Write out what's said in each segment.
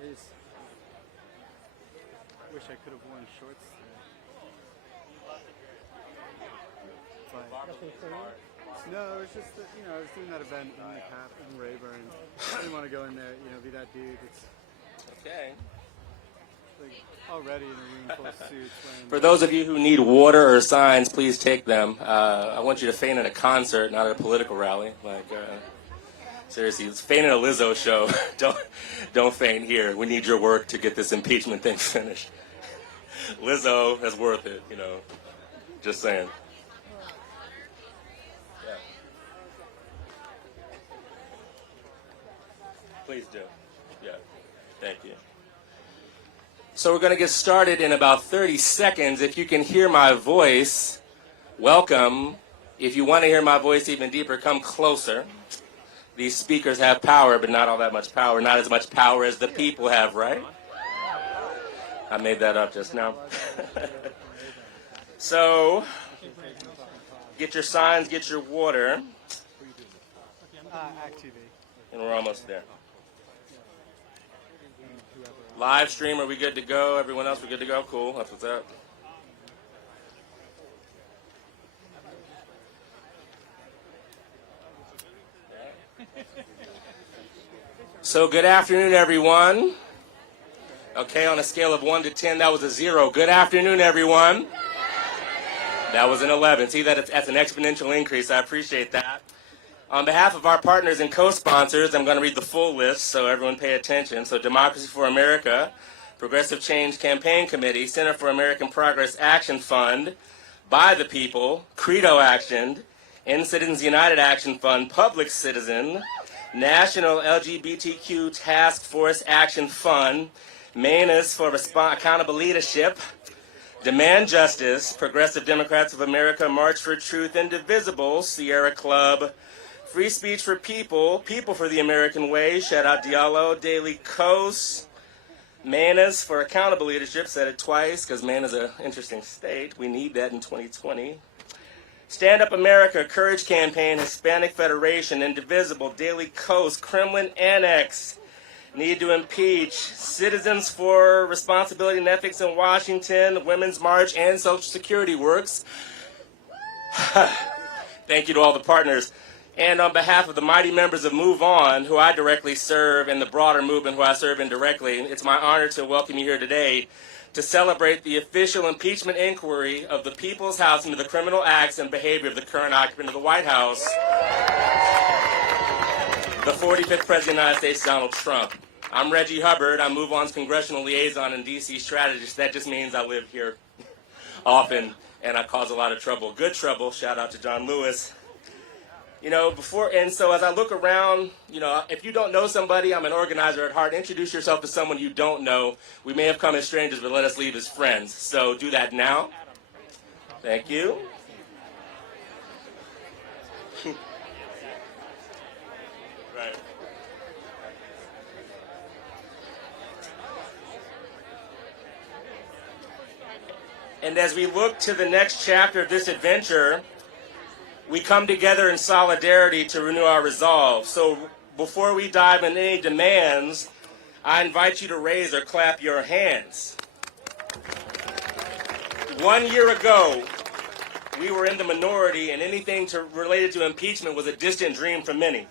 I just wish I could have worn shorts today. But no, it was just that, I was doing that event in the Cap in Rayburn. I didn't want to go in there, be that dude. It's okay. Like already in a room full of suits. For those of you who need water or signs, please take them. I want you to faint at a concert, not at a political rally. Seriously, it's faint at a Lizzo show. Don't faint here. We need your work to get this impeachment thing finished. Lizzo, that's worth it, Just saying. Yeah. Please do. Yeah. Thank you. So we're going to get started in about 30 seconds. If you can hear my voice, welcome. If you want to hear my voice even deeper, come closer. These speakers have power, but not all that much power. Not as much power as the people have, right? I made that up just now. So, get your signs, get your water. And we're almost there. Live stream, are we good to go? Everyone else, we're good to go? Cool, that's what's up. So good afternoon, everyone. Okay, on a scale of 1 to 10, that was a 0. Good afternoon, everyone. That was an 11. See, that's an exponential increase. I appreciate that. On behalf of our partners and co-sponsors, I'm going to read the full list, so everyone pay attention. So Democracy for America, Progressive Change Campaign Committee, Center for American Progress Action Fund, By the People, Credo Action, End Citizens United Action Fund, Public Citizen, National LGBTQ Task Force Action Fund, Mainus for Accountable Leadership, Demand Justice, Progressive Democrats of America, March for Truth, Indivisible, Sierra Club, Free Speech for People, People for the American Way, shout out Diallo, Daily Kos, Mainus for Accountable Leadership, said it twice because Maine is an interesting state. We need that in 2020. Stand Up America, Courage Campaign, Hispanic Federation, Indivisible, Daily Kos, Kremlin Annex, Need to Impeach, Citizens for Responsibility and Ethics in Washington, Women's March, and Social Security Works. Thank you to all the partners. And on behalf of the mighty members of Move On, who I directly serve, and the broader movement who I serve indirectly, it's my honor to welcome you here today to celebrate the official impeachment inquiry of the People's House into the criminal acts and behavior of the current occupant of the White House, the 45th President of the United States, Donald Trump. I'm Reggie Hubbard. I'm Move On's congressional liaison and D.C. strategist. That just means I live here often, and I cause a lot of trouble. Good trouble. Shout out to John Lewis. So as I look around, if you don't know somebody, I'm an organizer at heart. Introduce yourself to someone you don't know. We may have come as strangers, but let us leave as friends. So do that now. Thank you. Right. And as we look to the next chapter of this adventure, we come together in solidarity to renew our resolve. So before we dive into any demands, I invite you to raise or clap your hands. 1 year ago, we were in the minority, and anything related to impeachment was a distant dream for many.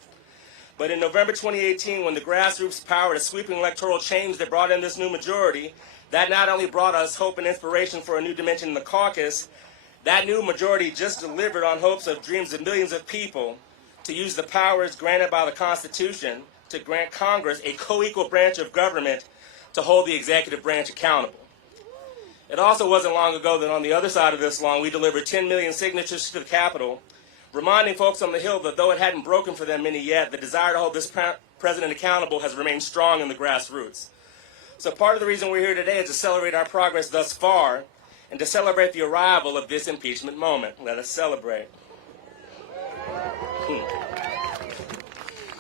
But in November 2018, when the grassroots powered a sweeping electoral change that brought in this new majority, that not only brought us hope and inspiration for a new dimension in the caucus, that new majority just delivered on hopes of dreams of millions of people to use the powers granted by the Constitution to grant Congress a co-equal branch of government to hold the executive branch accountable. It also wasn't long ago that on the other side of this lawn, we delivered 10 million signatures to the Capitol, reminding folks on the Hill that though it hadn't broken for them many yet, the desire to hold this president accountable has remained strong in the grassroots. So part of the reason we're here today is to celebrate our progress thus far and to celebrate the arrival of this impeachment moment. Let us celebrate.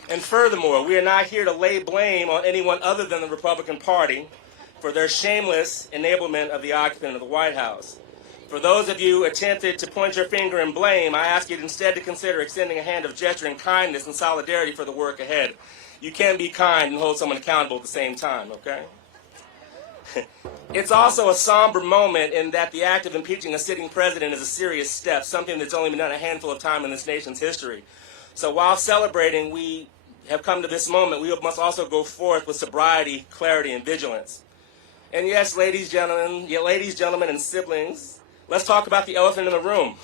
And furthermore, we are not here to lay blame on anyone other than the Republican Party for their shameless enablement of the occupant of the White House. For those of you who attempted to point your finger and blame, I ask you instead to consider extending a hand of gesture and kindness and solidarity for the work ahead. You can be kind and hold someone accountable at the same time, okay? It's also a somber moment in that the act of impeaching a sitting president is a serious step, something that's only been done a handful of times in this nation's history. So while celebrating, we have come to this moment, we must also go forth with sobriety, clarity, and vigilance. And yes, ladies, gentlemen, and siblings, let's talk about the elephant in the room.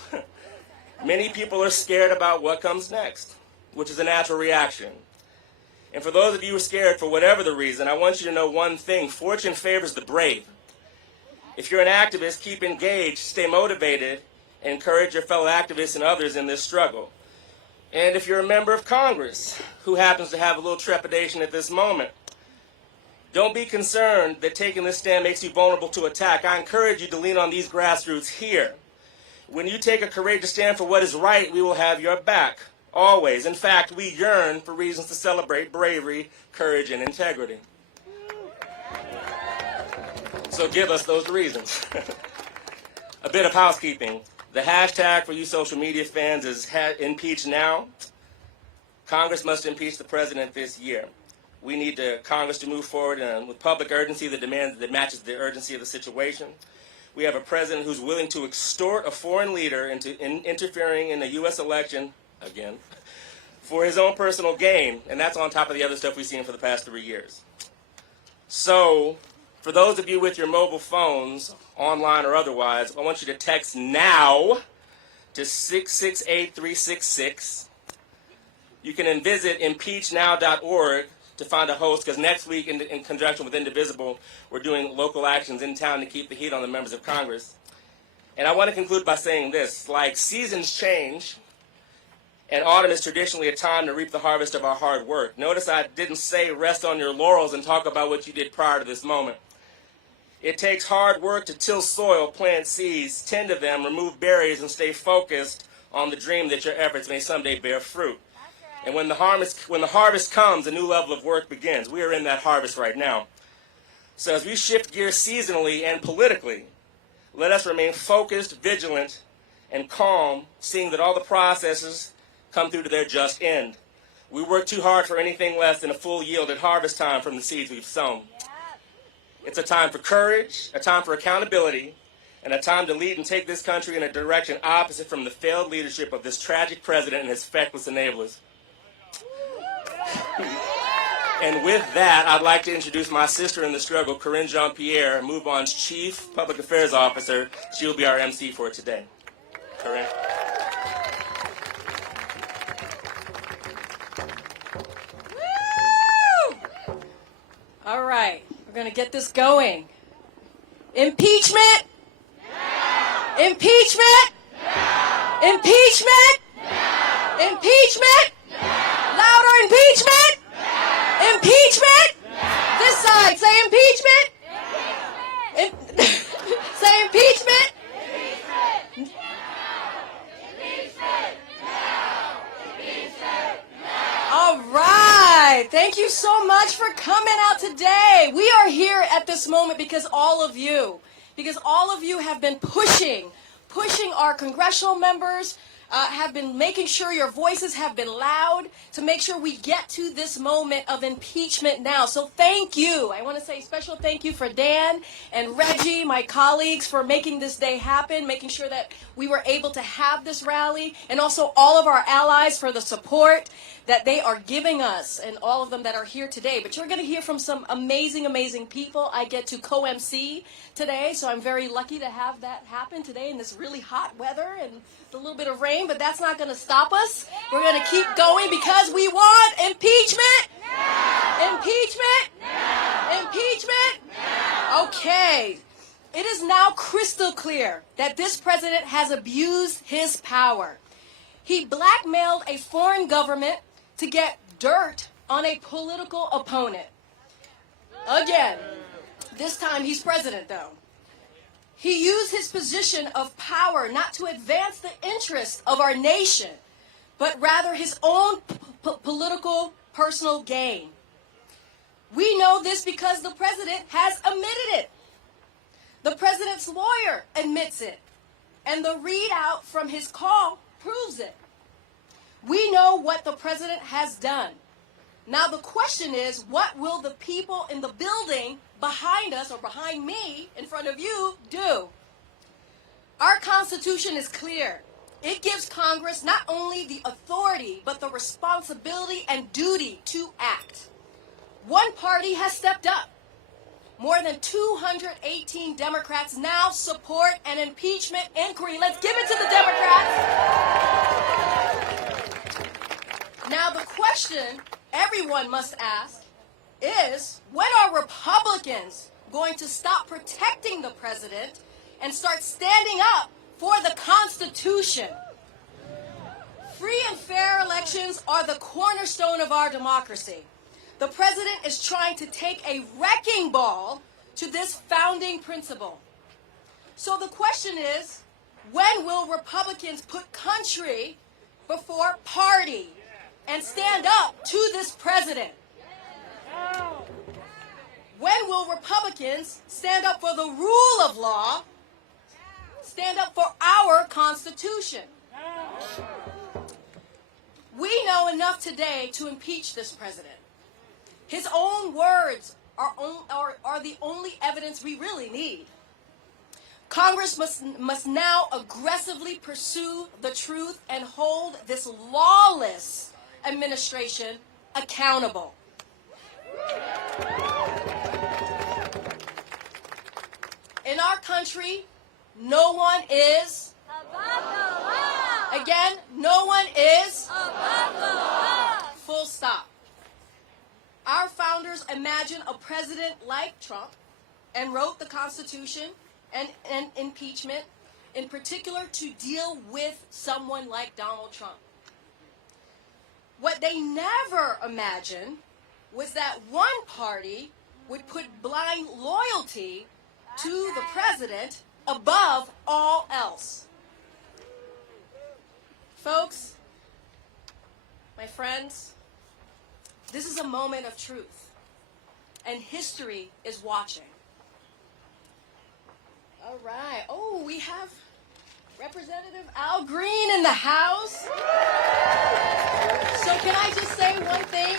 Many people are scared about what comes next, which is a natural reaction. And for those of you who are scared for whatever the reason, I want you to know one thing: fortune favors the brave. If you're an activist, keep engaged, stay motivated, and encourage your fellow activists and others in this struggle. And if you're a member of Congress who happens to have a little trepidation at this moment, don't be concerned that taking this stand makes you vulnerable to attack. I encourage you to lean on these grassroots here. When you take a courageous stand for what is right, we will have your back, always. In fact, we yearn for reasons to celebrate bravery, courage, and integrity. So give us those reasons. A bit of housekeeping. The hashtag for you social media fans is #ImpeachNow. Congress must impeach the president this year. We need Congress to move forward with public urgency that matches the urgency of the situation. We have a president who's willing to extort a foreign leader into interfering in the U.S. election, again, for his own personal gain, and that's on top of the other stuff we've seen for the past 3 years. So, for those of you with your mobile phones, online or otherwise, I want you to text NOW to 668-366. You can then visit impeachnow.org to find a host, because next week, in conjunction with Indivisible, we're doing local actions in town to keep the heat on the members of Congress. And I want to conclude by saying this: like seasons change, and autumn is traditionally a time to reap the harvest of our hard work. Notice I didn't say rest on your laurels and talk about what you did prior to this moment. It takes hard work to till soil, plant seeds, tend to them, remove berries, and stay focused on the dream that your efforts may someday bear fruit. And when the harvest comes, a new level of work begins. We are in that harvest right now. So as we shift gears seasonally and politically, let us remain focused, vigilant, and calm, seeing that all the processes come through to their just end. We work too hard for anything less than a full yielded harvest time from the seeds we've sown. It's a time for courage, a time for accountability, and a time to lead and take this country in a direction opposite from the failed leadership of this tragic president and his feckless enablers. And with that, I'd like to introduce my sister in the struggle, Corinne Jean-Pierre, MoveOn's Chief Public Affairs Officer. She will be our MC for today. Corinne. Woo! All right, we're going to get this going. Impeachment? No! Impeachment? No! Impeachment? No! Impeachment? Louder, impeachment? No! Impeachment? No! This side, say impeachment? Say impeachment? Impeachment! Impeachment! Impeachment! All right. Thank you so much for coming out today. We are here at this moment because all of you have been pushing our congressional members, have been making sure your voices have been loud to make sure we get to this moment of impeachment now. So thank you. I want to say a special thank you for Dan and Reggie, my colleagues, for making this day happen, making sure that we were able to have this rally, and also all of our allies for the support that they are giving us, and all of them that are here today. But you're going to hear from some amazing, amazing people. I get to co-MC today, so I'm very lucky to have that happen today in this really hot weather and a little bit of rain, but that's not going to stop us. We're going to keep going because we want impeachment. No! Impeachment. No! Impeachment. No! Okay. It is now crystal clear that this president has abused his power. He blackmailed a foreign government to get dirt on a political opponent. Again, this time he's president, though. He used his position of power not to advance the interests of our nation, but rather his own political personal gain. We know this because the president has admitted it. The president's lawyer admits it, and the readout from his call proves it. We know what the president has done. Now the question is, what will the people in the building behind us, or behind me, in front of you, do? Our Constitution is clear. It gives Congress not only the authority, but the responsibility and duty to act. One party has stepped up. More than 218 Democrats now support an impeachment inquiry. Let's give it to the Democrats. Now the question everyone must ask is, when are Republicans going to stop protecting the president and start standing up for the Constitution? Free and fair elections are the cornerstone of our democracy. The president is trying to take a wrecking ball to this founding principle. So the question is, when will Republicans put country before party and stand up to this president? When will Republicans stand up for the rule of law, stand up for our Constitution? We know enough today to impeach this president. His own words are the only evidence we really need. Congress must now aggressively pursue the truth and hold this lawless administration accountable. In our country, no one is above the law. Again, no one is above the law. Full stop. Our founders imagined a president like Trump and wrote the Constitution and impeachment, in particular to deal with someone like Donald Trump. What they never imagined was that one party would put blind loyalty to the president above all else. Folks, my friends, this is a moment of truth, and history is watching. All right. Oh, we have Representative Al Green in the house. So can I just say one thing?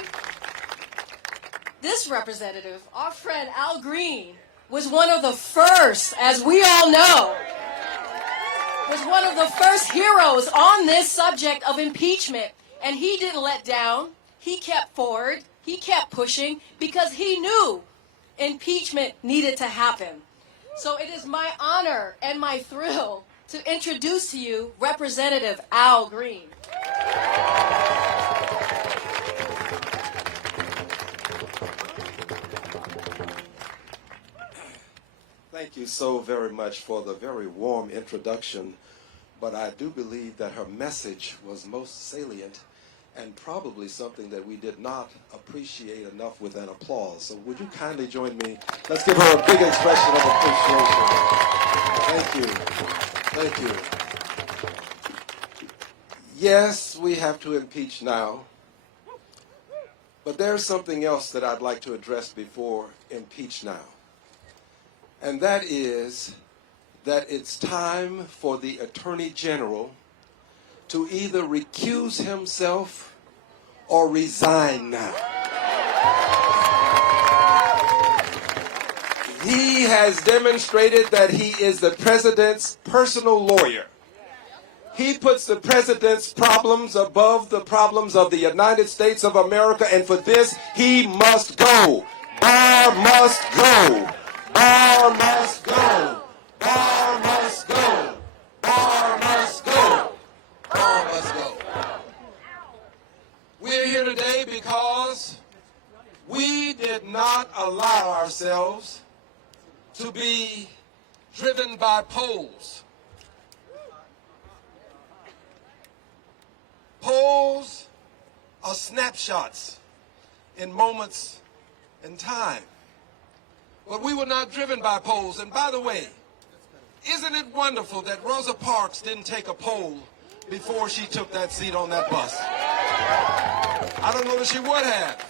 This representative, our friend Al Green, was one of the first, as we all know, was one of the first heroes on this subject of impeachment. And he didn't let down. He kept forward. He kept pushing because he knew impeachment needed to happen. So it is my honor and my thrill to introduce to you Representative Al Green. Thank you so very much for the very warm introduction, but I do believe that her message was most salient and probably something that we did not appreciate enough with an applause. So would you kindly join me? Let's give her a big expression of appreciation. Thank you. Thank you. Yes, we have to impeach now, but there's something else that I'd like to address before impeach now. And that is that it's time for the Attorney General to either recuse himself or resign now. He has demonstrated that he is the president's personal lawyer. He puts the president's problems above the problems of the United States of America, and for this, he must go. Barr must go. Barr must go. Barr must go. Barr must go. Barr must go. We're here today because we did not allow ourselves to be driven by polls. Polls are snapshots in moments in time. But we were not driven by polls. And by the way, isn't it wonderful that Rosa Parks didn't take a poll before she took that seat on that bus? I don't know that she would have.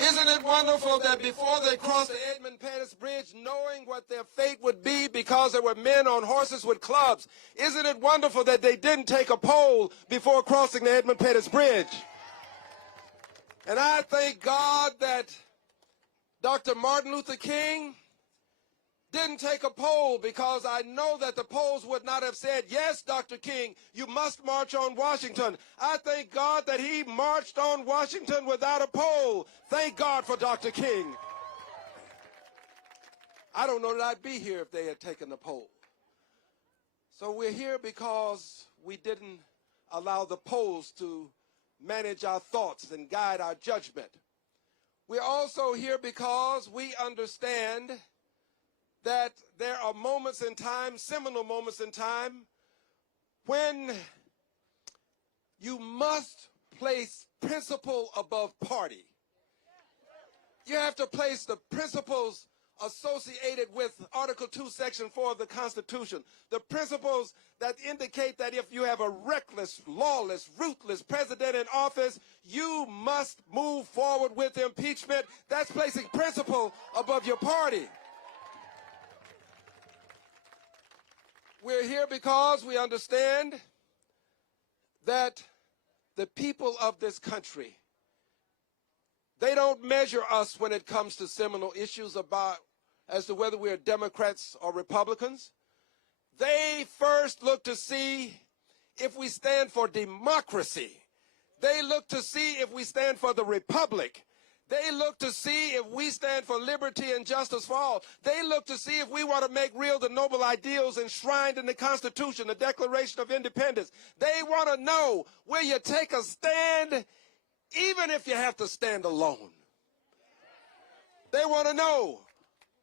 Isn't it wonderful that before they crossed the Edmund Pettus Bridge, knowing what their fate would be because there were men on horses with clubs, isn't it wonderful that they didn't take a poll before crossing the Edmund Pettus Bridge? And I thank God that Dr. Martin Luther King didn't take a poll, because I know that the polls would not have said, yes, Dr. King, you must march on Washington. I thank God that he marched on Washington without a poll. Thank God for Dr. King. I don't know that I'd be here if they had taken the poll. So we're here because we didn't allow the polls to manage our thoughts and guide our judgment. We're also here because we understand that there are moments in time, seminal moments in time, when you must place principle above party. You have to place the principles associated with Article 2, Section 4 of the Constitution. The principles that indicate that if you have a reckless, lawless, ruthless president in office, you must move forward with impeachment. That's placing principle above your party. We're here because we understand that the people of this country, they don't measure us when it comes to seminal issues about as to whether we're Democrats or Republicans. They first look to see if we stand for democracy. They look to see if we stand for the republic. They look to see if we stand for liberty and justice for all. They look to see if we want to make real the noble ideals enshrined in the Constitution, the Declaration of Independence. They want to know, will you take a stand even if you have to stand alone? They want to know,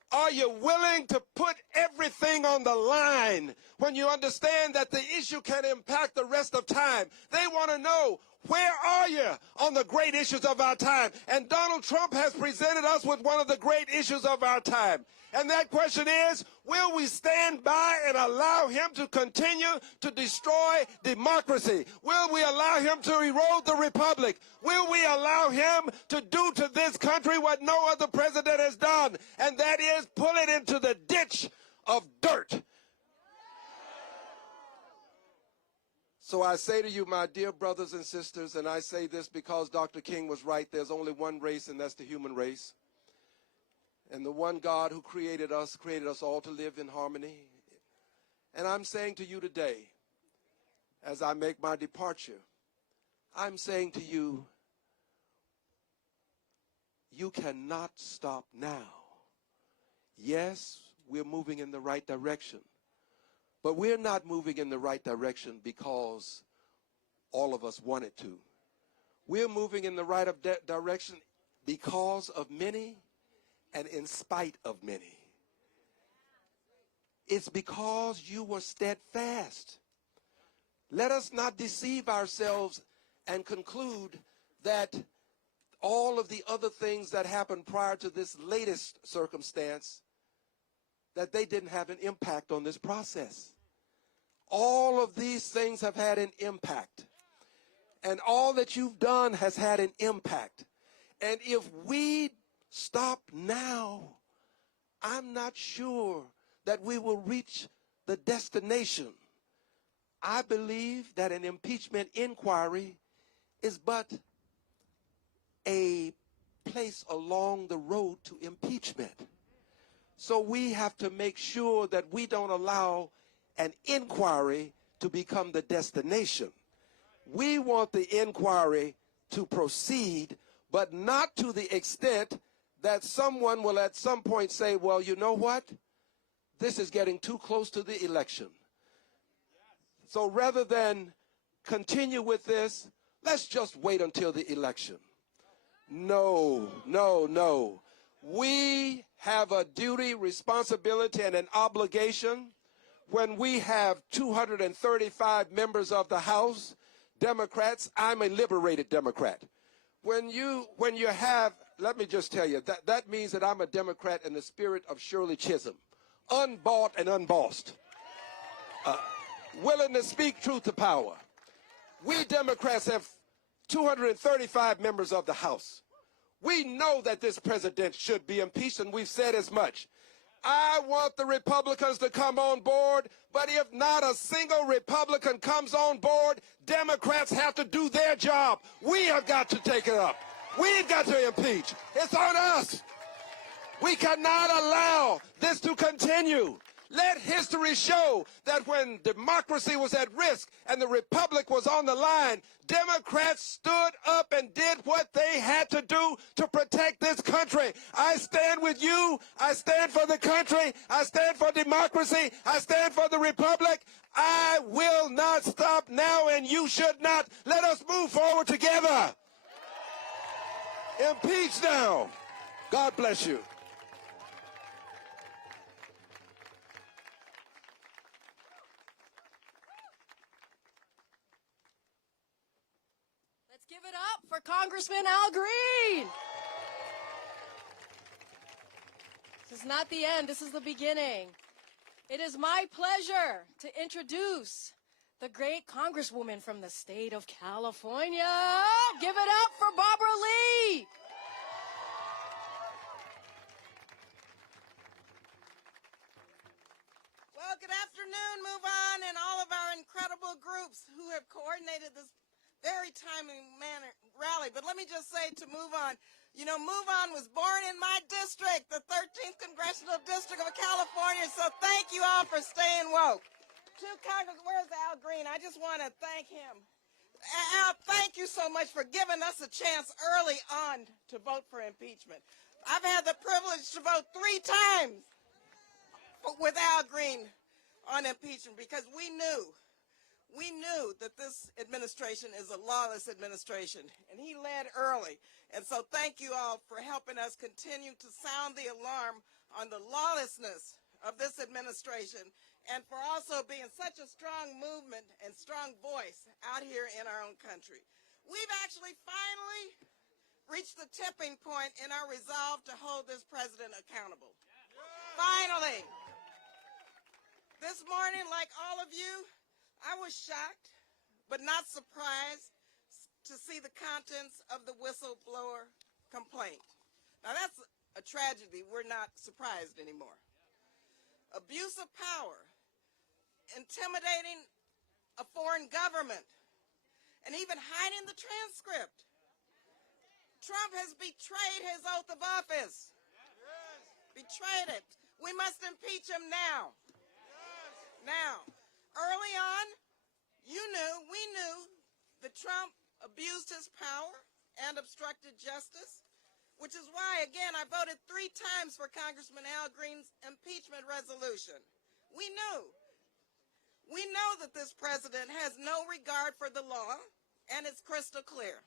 are you willing to put everything on the line when you understand that the issue can impact the rest of time? They want to know, where are you on the great issues of our time? And Donald Trump has presented us with one of the great issues of our time. And that question is, will we stand by and allow him to continue to destroy democracy? Will we allow him to erode the republic? Will we allow him to do to this country what no other president has done? And that is pull it into the ditch of dirt. So I say to you, my dear brothers and sisters, and I say this because Dr. King was right, there's only one race, and that's the human race. And the one God who created us all to live in harmony. And I'm saying to you today, as I make my departure, I'm saying to you, you cannot stop now. Yes, we're moving in the right direction. But we're not moving in the right direction because all of us wanted to. We're moving in the right direction because of many and in spite of many. It's because you were steadfast. Let us not deceive ourselves and conclude that all of the other things that happened prior to this latest circumstance, that they didn't have an impact on this process. All of these things have had an impact. And all that you've done has had an impact. And if we stop now, I'm not sure that we will reach the destination. I believe that an impeachment inquiry is but a place along the road to impeachment. So we have to make sure that we don't allow an inquiry to become the destination. We want the inquiry to proceed, but not to the extent that someone will at some point say, well, you know what? This is getting too close to the election. So rather than continue with this, let's just wait until the election. No, no, no. We have a duty, responsibility, and an obligation when we have 235 members of the House, Democrats. I'm a liberated Democrat. When you have, let me just tell you, that means that I'm a Democrat in the spirit of Shirley Chisholm, unbought and unbossed, willing to speak truth to power. We Democrats have 235 members of the House. We know that this president should be impeached, and we've said as much. I want the Republicans to come on board, but if not a single Republican comes on board, Democrats have to do their job. We have got to take it up. We've got to impeach. It's on us. We cannot allow this to continue. Let history show that when democracy was at risk and the republic was on the line, Democrats stood up and did what they had to do to protect this country. I stand with you. I stand for the country. I stand for democracy. I stand for the republic. I will not stop now, and you should not. Let us move forward together. Impeach now. God bless you. Let's give it up for Congressman Al Green. This is not the end. This is the beginning. It is my pleasure to introduce the great Congresswoman from the state of California. Give it up for Barbara Lee. Well, good afternoon, Move On, and all of our incredible groups who have coordinated this very timely rally. But let me just say to Move On, you know, Move On was born in my district, the 13th Congressional District of California, so thank you all for staying woke. To Congress, where's Al Green? I just want to thank him. Al, thank you so much for giving us a chance early on to vote for impeachment. I've had the privilege to vote 3 times with Al Green on impeachment because we knew that this administration is a lawless administration, and he led early. And so thank you all for helping us continue to sound the alarm on the lawlessness of this administration, and for also being such a strong movement and strong voice out here in our own country. We've actually finally reached the tipping point in our resolve to hold this president accountable. Finally. This morning, like all of you, I was shocked, but not surprised to see the contents of the whistleblower complaint. Now that's a tragedy. We're not surprised anymore. Abuse of power, intimidating a foreign government, and even hiding the transcript. Trump has betrayed his oath of office. Betrayed it. We must impeach him now. Now, early on, we knew that Trump abused his power and obstructed justice, which is why, again, I voted 3 times for Congressman Al Green's impeachment resolution. We know that this president has no regard for the law, and it's crystal clear.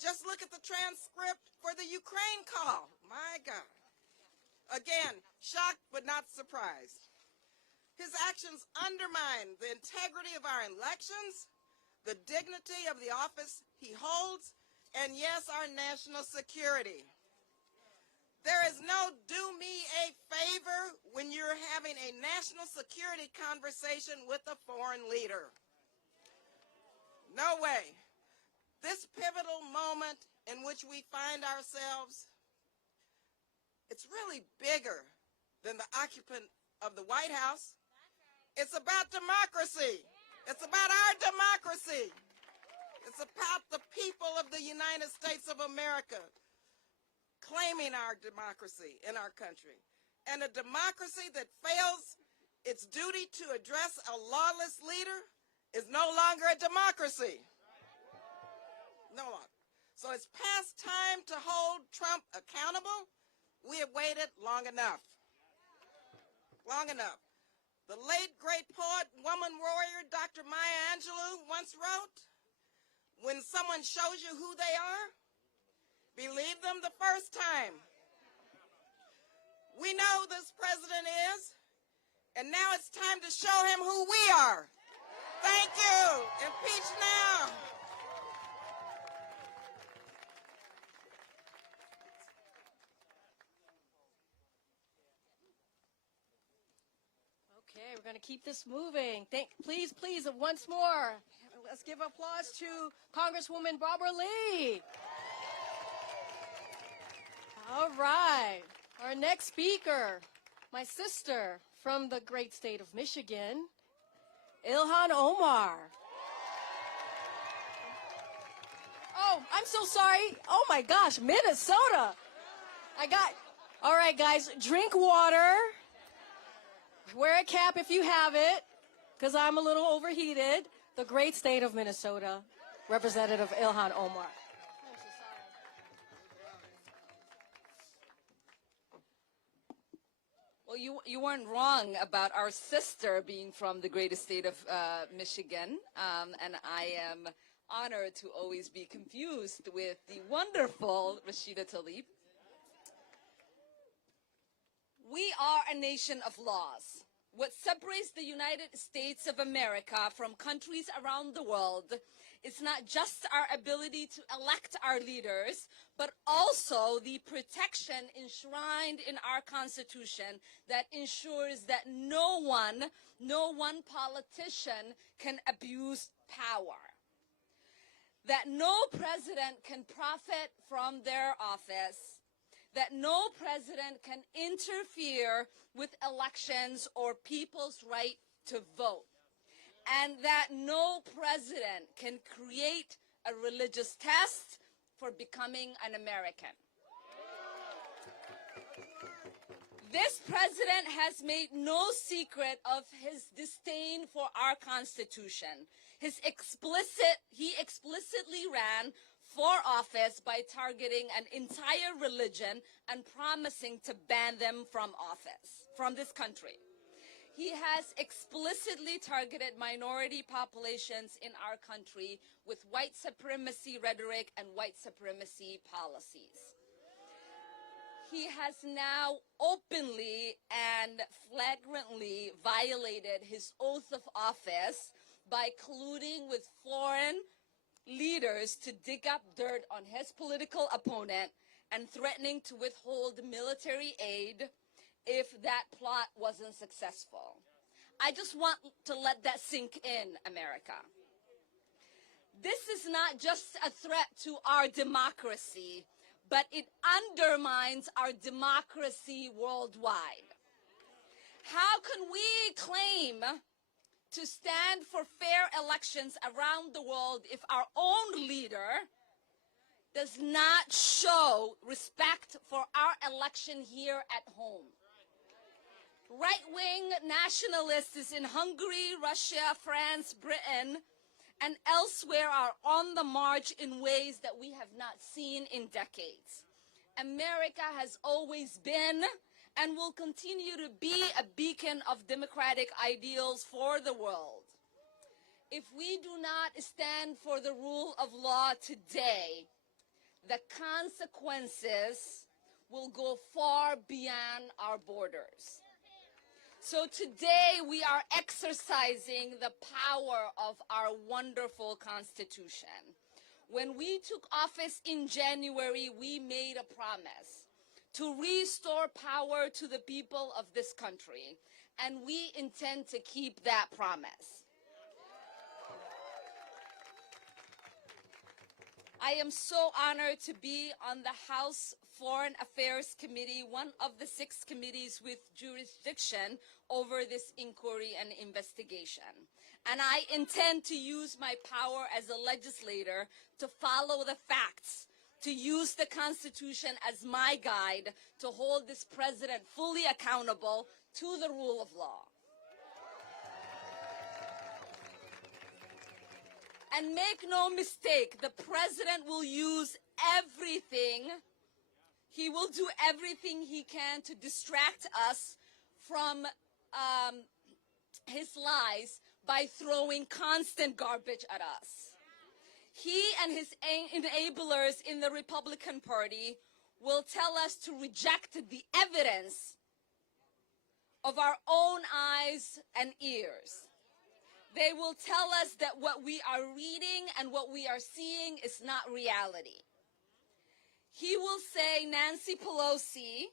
Just look at the transcript for the Ukraine call. My God. Again, shocked but not surprised. His actions undermine the integrity of our elections, the dignity of the office he holds, and yes, our national security. There is no do me a favor when you're having a national security conversation with a foreign leader. No way. This pivotal moment in which we find ourselves, it's really bigger than the occupant of the White House. It's about democracy. It's about our democracy. It's about the people of the United States of America claiming our democracy in our country. And a democracy that fails its duty to address a lawless leader is no longer a democracy. No longer. So it's past time to hold Trump accountable. We have waited long enough. Long enough. The late, great poet, woman warrior, Dr. Maya Angelou once wrote, when someone shows you who they are, believe them the first time. We know this president is, and now it's time to show him who we are. Thank you. Impeach now. Okay, we're going to keep this moving. Please, once more, let's give applause to Congresswoman Barbara Lee. All right, our next speaker, my sister from the great state of Michigan, Ilhan Omar. Oh, I'm so sorry. Oh my gosh, Minnesota. All right, guys, drink water. Wear a cap if you have it, because I'm a little overheated. The great state of Minnesota, Representative Ilhan Omar. Well, you weren't wrong about our sister being from the greatest state of Michigan, and I am honored to always be confused with the wonderful Rashida Tlaib. We are a nation of laws. What separates the United States of America from countries around the world is not just our ability to elect our leaders, but also the protection enshrined in our Constitution that ensures that no one politician can abuse power, that no president can profit from their office, that no president can interfere with elections or people's right to vote, and that no president can create a religious test for becoming an American. This president has made no secret of his disdain for our Constitution. He explicitly ran for office by targeting an entire religion and promising to ban them from office, from this country. He has explicitly targeted minority populations in our country with white supremacy rhetoric and white supremacy policies. He has now openly and flagrantly violated his oath of office by colluding with foreign leaders to dig up dirt on his political opponent and threatening to withhold military aid if that plot wasn't successful. I just want to let that sink in, America. This is not just a threat to our democracy, but it undermines our democracy worldwide. How can we claim to stand for fair elections around the world if our own leader does not show respect for our election here at home? Right-wing nationalists in Hungary, Russia, France, Britain, and elsewhere are on the march in ways that we have not seen in decades. America has always been and will continue to be a beacon of democratic ideals for the world. If we do not stand for the rule of law today, the consequences will go far beyond our borders. So today we are exercising the power of our wonderful Constitution. When we took office in January, we made a promise to restore power to the people of this country, and we intend to keep that promise. I am so honored to be on the House Foreign Affairs Committee, one of the 6 committees with jurisdiction over this inquiry and investigation. And I intend to use my power as a legislator to follow the facts, to use the Constitution as my guide, to hold this president fully accountable to the rule of law. And make no mistake, the president will use everything. He will do everything he can to distract us from his lies by throwing constant garbage at us. He and his enablers in the Republican Party will tell us to reject the evidence of our own eyes and ears. They will tell us that what we are reading and what we are seeing is not reality. He will say Nancy Pelosi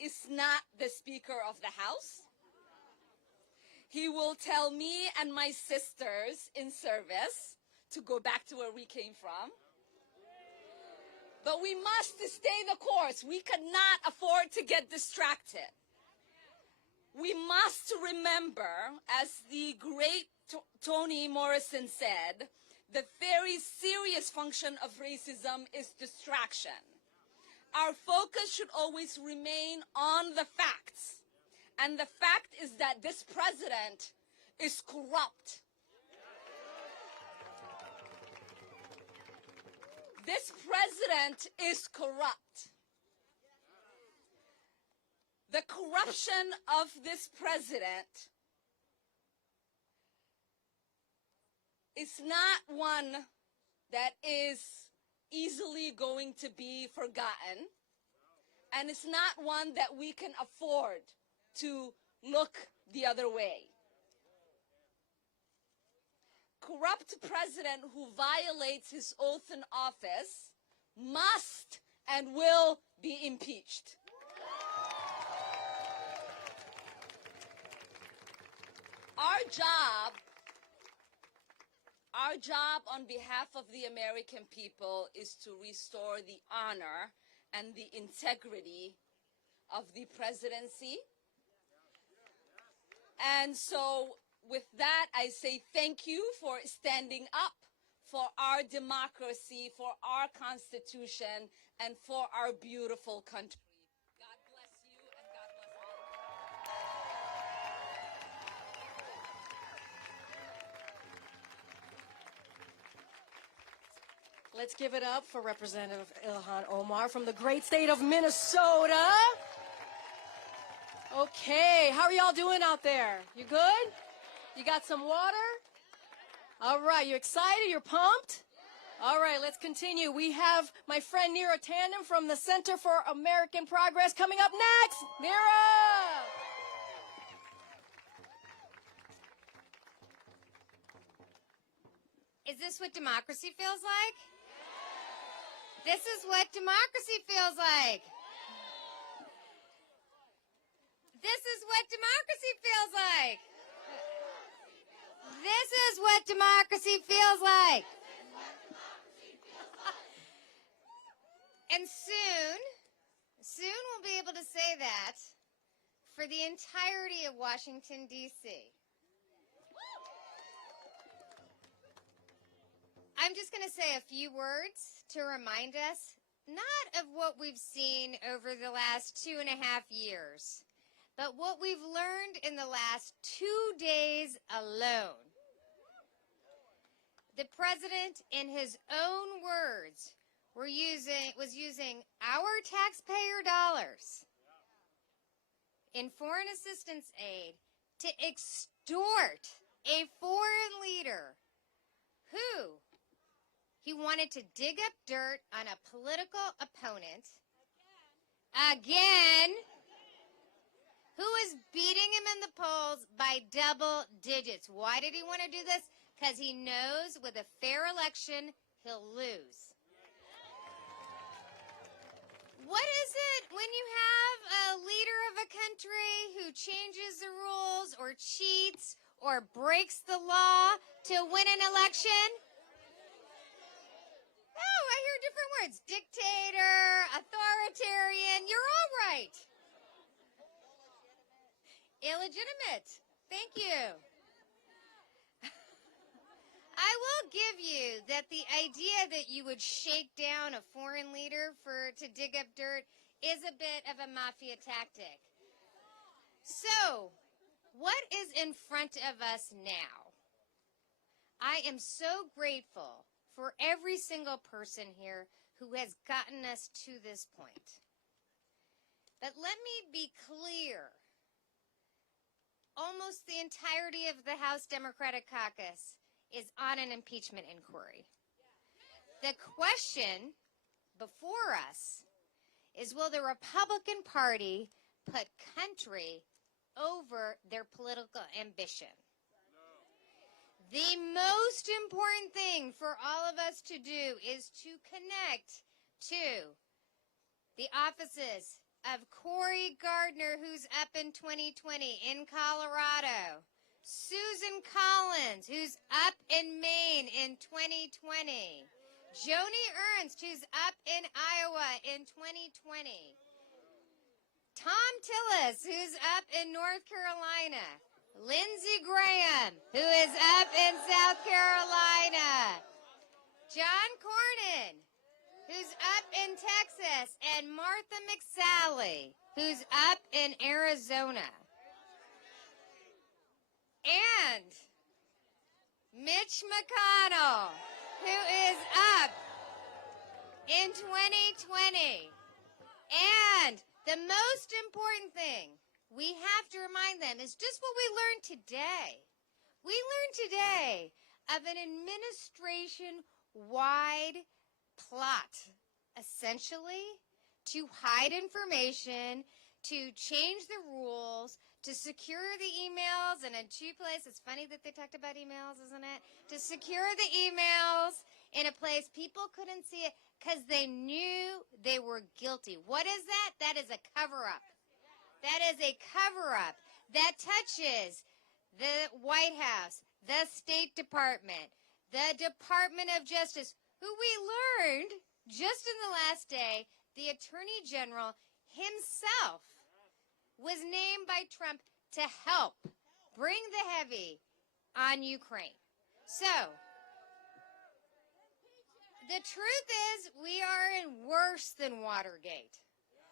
is not the Speaker of the House. He will tell me and my sisters in service to go back to where we came from. But we must stay the course. We cannot afford to get distracted. We must remember, as the great Toni Morrison said, the very serious function of racism is distraction. Our focus should always remain on the facts. And the fact is that this president is corrupt. This president is corrupt. The corruption of this president is not one that is easily going to be forgotten, and it's not one that we can afford to look the other way. Corrupt president who violates his oath in office must and will be impeached. Our job on behalf of the American people is to restore the honor and the integrity of the presidency. And so with that, I say thank you for standing up for our democracy, for our Constitution, and for our beautiful country. God bless you and God bless all. Let's give it up for Representative Ilhan Omar from the great state of Minnesota. Okay, how are y'all doing out there? You good? You got some water? All right, you excited? You're pumped? All right, let's continue. We have my friend Neera Tandon from the Center for American Progress coming up next. Neera! Is this what democracy feels like? This is what democracy feels like. This is what democracy feels like. This is what democracy feels like. And soon we'll be able to say that for the entirety of Washington, D.C. I'm just going to say a few words to remind us, not of what we've seen over the last 2.5 years, but what we've learned in the last 2 days alone. The president, in his own words, was using our taxpayer dollars in foreign assistance aid to extort a foreign leader who he wanted to dig up dirt on a political opponent, again, who is beating him in the polls by double digits. Why did he want to do this? Because he knows with a fair election, he'll lose. What is it when you have a leader of a country who changes the rules or cheats or breaks the law to win an election? Oh, I hear different words. Dictator, authoritarian, you're all right. Illegitimate. Thank you. I will give you that the idea that you would shake down a foreign leader to dig up dirt is a bit of a mafia tactic. So, what is in front of us now? I am so grateful for every single person here who has gotten us to this point. But let me be clear. Almost the entirety of the House Democratic Caucus is on an impeachment inquiry. The question before us is, will the Republican Party put country over their political ambition? The most important thing for all of us to do is to connect to the offices of Cory Gardner, who's up in 2020 in Colorado, Susan Collins, who's up in Maine in 2020, Joni Ernst, who's up in Iowa in 2020, Tom Tillis, who's up in North Carolina, Lindsey Graham, who is up in South Carolina, John Cornyn, who's up in Texas, and Martha McSally, who's up in Arizona. And Mitch McConnell, who is up in 2020. And the most important thing we have to remind them is just what we learned today. We learned today of an administration-wide plot, essentially, to hide information, to change the rules, to secure the emails in a two place. It's funny that they talked about emails, isn't it? To secure the emails in a place people couldn't see it because they knew they were guilty. What is that? That is a cover-up. That is a cover-up that touches the White House, the State Department, the Department of Justice, who we learned just in the last day, the Attorney General himself was named by Trump to help bring the heavy on Ukraine. So, the truth is we are in worse than Watergate.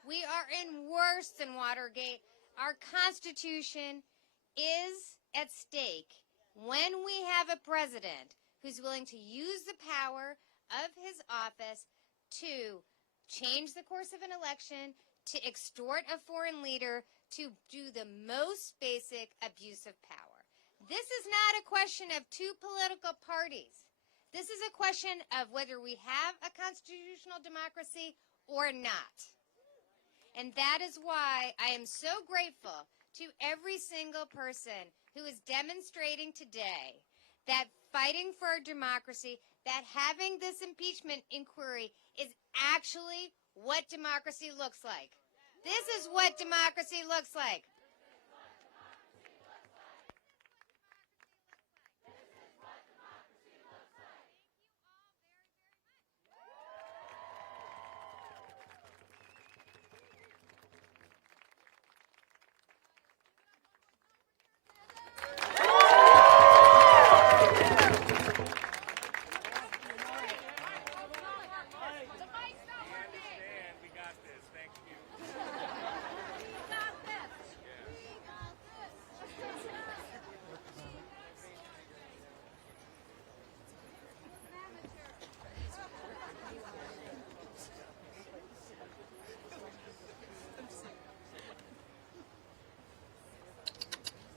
We are in worse than Watergate. Our Constitution is at stake when we have a president who's willing to use the power of his office to change the course of an election, to extort a foreign leader, to do the most basic abuse of power. This is not a question of two political parties. This is a question of whether we have a constitutional democracy or not. And that is why I am so grateful to every single person who is demonstrating today that fighting for our democracy, that having this impeachment inquiry is actually what democracy looks like. This is what democracy looks like.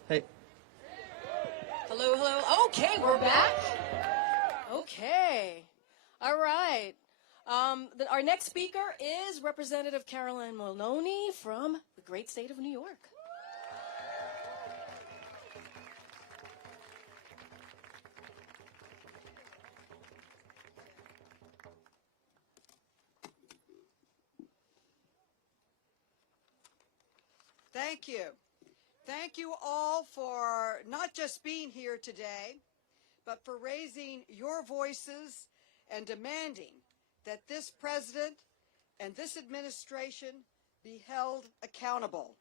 Hey. Hello, hello. Okay, we're back. Okay. All right. Our next speaker is Representative Caroline Maloney from the great state of New York. Thank you. Thank you all for not just being here today, but for raising your voices and demanding that this president and this administration be held accountable.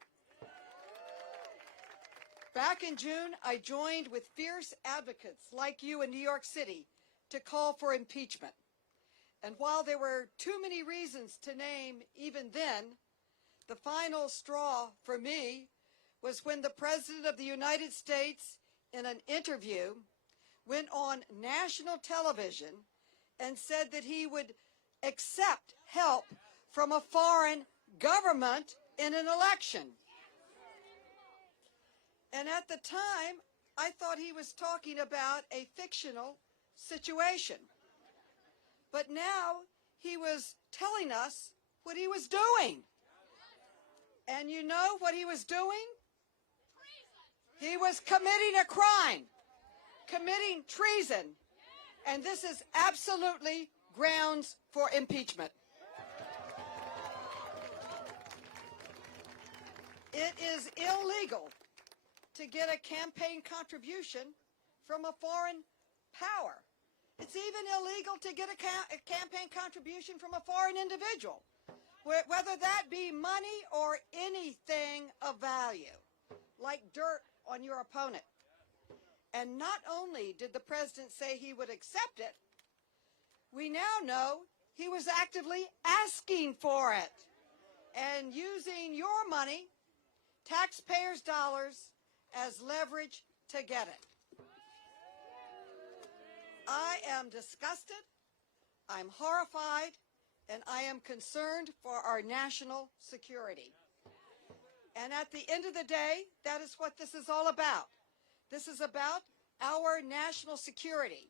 Back in June, I joined with fierce advocates like you in New York City to call for impeachment. And while there were too many reasons to name even then, the final straw for me was when the President of the United States, in an interview, went on national television and said that he would accept help from a foreign government in an election. And at the time, I thought he was talking about a fictional situation. But now he was telling us what he was doing. And you know what he was doing? He was committing a crime, committing treason, and this is absolutely grounds for impeachment. It is illegal to get a campaign contribution from a foreign power. It's even illegal to get a campaign contribution from a foreign individual, whether that be money or anything of value, like dirt on your opponent. And not only did the president say he would accept it, We now know he was actively asking for it and using your money, taxpayers' dollars, as leverage to get it. I am disgusted, I'm horrified, and I am concerned for our national security. And at the end of the day, that is what this is all about. This is about our national security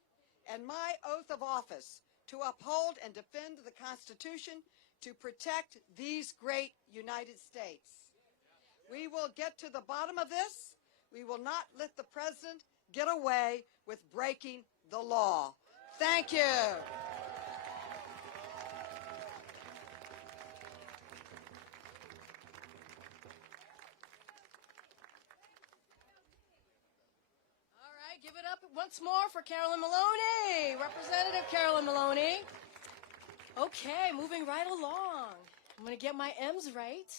and my oath of office to uphold and defend the Constitution, to protect these great United States. We will get to the bottom of this. We will not let the president get away with breaking the law. Thank you. Give it up once more for Carolyn Maloney, Representative Carolyn Maloney. Okay, moving right along. I'm going to get my M's right.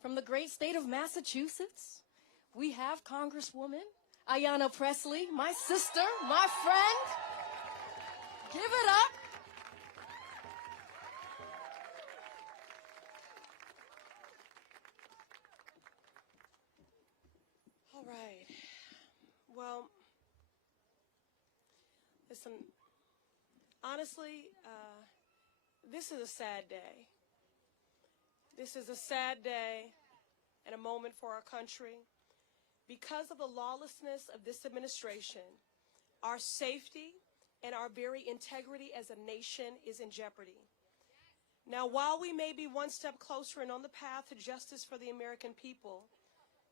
From the great state of Massachusetts, we have Congresswoman Ayanna Pressley, my sister, my friend. Give it up. All right. Well, listen, honestly, this is a sad day. This is a sad day and a moment for our country. Because of the lawlessness of this administration, our safety and our very integrity as a nation is in jeopardy. Now, while we may be one step closer and on the path to justice for the American people,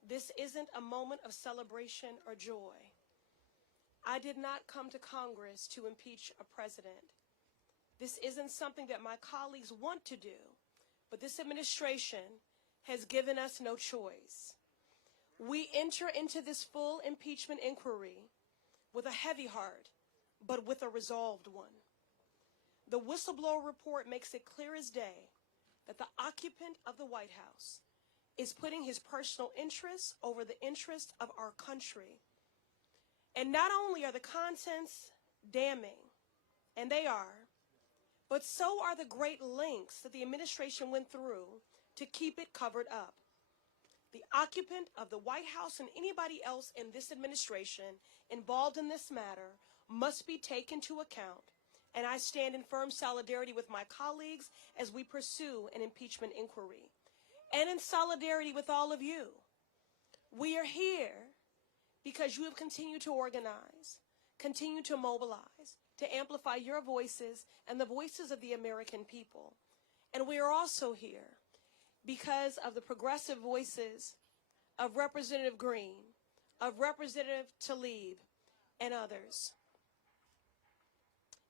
this isn't a moment of celebration or joy. I did not come to Congress to impeach a president. This isn't something that my colleagues want to do, but this administration has given us no choice. We enter into this full impeachment inquiry with a heavy heart, but with a resolved one. The whistleblower report makes it clear as day that the occupant of the White House is putting his personal interests over the interests of our country. And not only are the contents damning, and they are, but so are the great lengths that the administration went through to keep it covered up. The occupant of the White House and anybody else in this administration involved in this matter must be taken into account, and I stand in firm solidarity with my colleagues as we pursue an impeachment inquiry, and in solidarity with all of you. We are here because you have continued to organize, continue to mobilize, to amplify your voices and the voices of the American people. And we are also here because of the progressive voices of Representative Green, of Representative Tlaib, and others.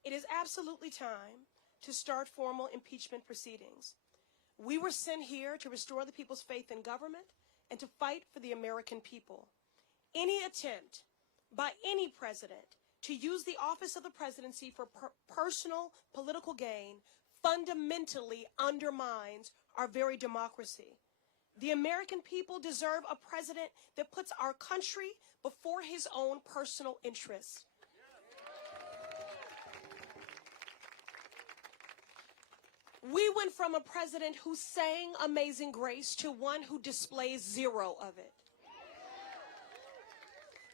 It is absolutely time to start formal impeachment proceedings. We were sent here to restore the people's faith in government and to fight for the American people. Any attempt by any president to use the office of the presidency for personal political gain fundamentally undermines our very democracy. The American people deserve a president that puts our country before his own personal interests. We went from a president who sang Amazing Grace to one who displays zero of it.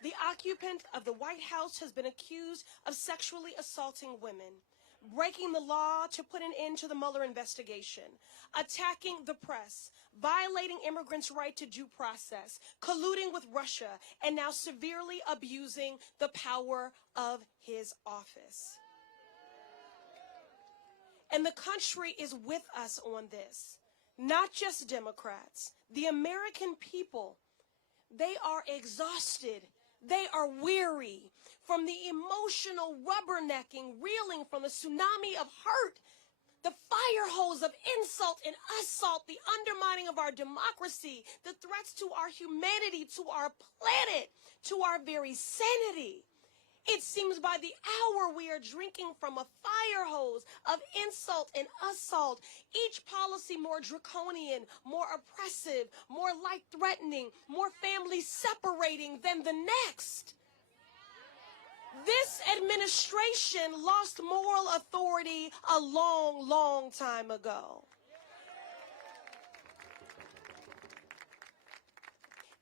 The occupant of the White House has been accused of sexually assaulting women, breaking the law to put an end to the Mueller investigation, attacking the press, violating immigrants' right to due process, colluding with Russia, and now severely abusing the power of his office. And the country is with us on this, not just Democrats. The American people, they are exhausted. They are weary from the emotional rubbernecking, reeling from the tsunami of hurt, the fire hose of insult and assault, the undermining of our democracy, the threats to our humanity, to our planet, to our very sanity. It seems by the hour we are drinking from a fire hose of insult and assault, each policy more draconian, more oppressive, more life-threatening, more family separating than the next. This administration lost moral authority a long, long time ago.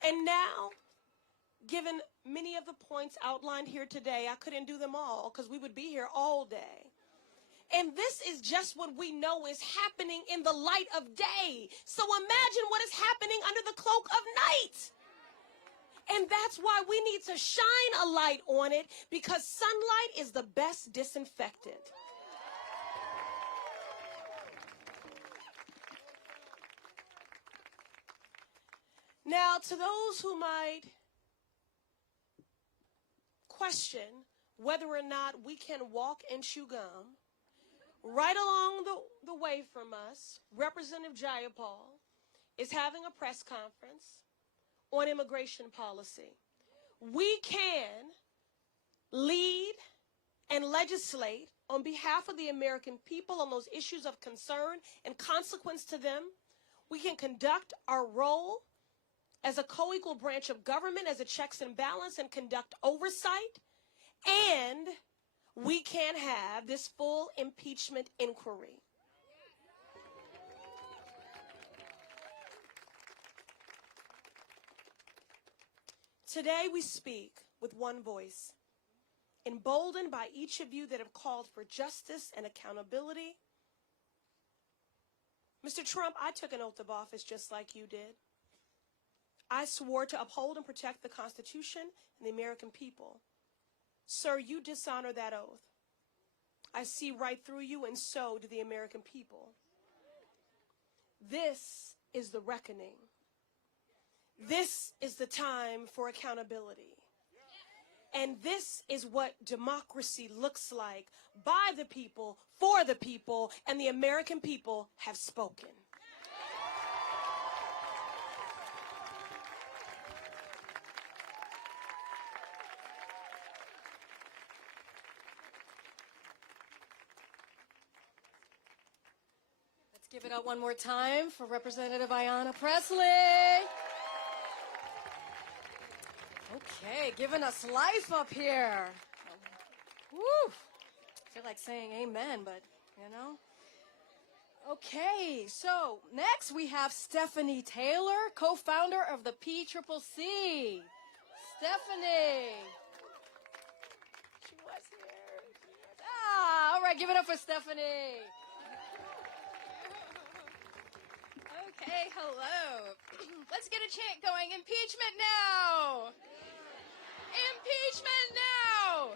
And now, given many of the points outlined here today, I couldn't do them all because we would be here all day. And this is just what we know is happening in the light of day. So imagine what is happening under the cloak of night. And that's why we need to shine a light on it, because sunlight is the best disinfectant. Now, to those who might question whether or not we can walk and chew gum, right along the way from us, Representative Jayapal is having a press conference on immigration policy. We can lead and legislate on behalf of the American people on those issues of concern and consequence to them. We can conduct our role as a co-equal branch of government, as a checks and balance, and conduct oversight. And we can have this full impeachment inquiry. Today we speak with one voice, emboldened by each of you that have called for justice and accountability. Mr. Trump, I took an oath of office just like you did. I swore to uphold and protect the Constitution and the American people. Sir, you dishonor that oath. I see right through you, and so do the American people. This is the reckoning. This is the time for accountability. And this is what democracy looks like: by the people, for the people, and the American people have spoken. Let's give it up one more time for Representative Ayanna Pressley. Okay, giving us life up here. Woo! I feel like saying amen, but, you know. Okay, so next we have Stephanie Taylor, co-founder of the PCCC. Stephanie. She was here. All right, give it up for Stephanie. Okay, hello. Let's get a chant going. Impeachment now! Impeachment now!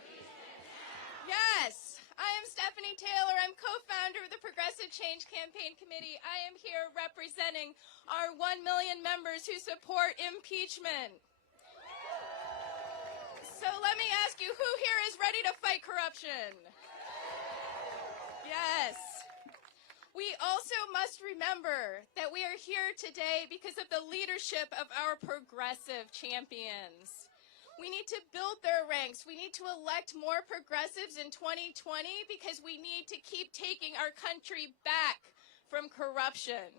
Yes, I am Stephanie Taylor. I'm co-founder of the Progressive Change Campaign Committee. I am here representing our 1 million members who support impeachment. So let me ask you, who here is ready to fight corruption? Yes. We also must remember that we are here today because of the leadership of our progressive champions. We need to build their ranks. We need to elect more progressives in 2020 because we need to keep taking our country back from corruption.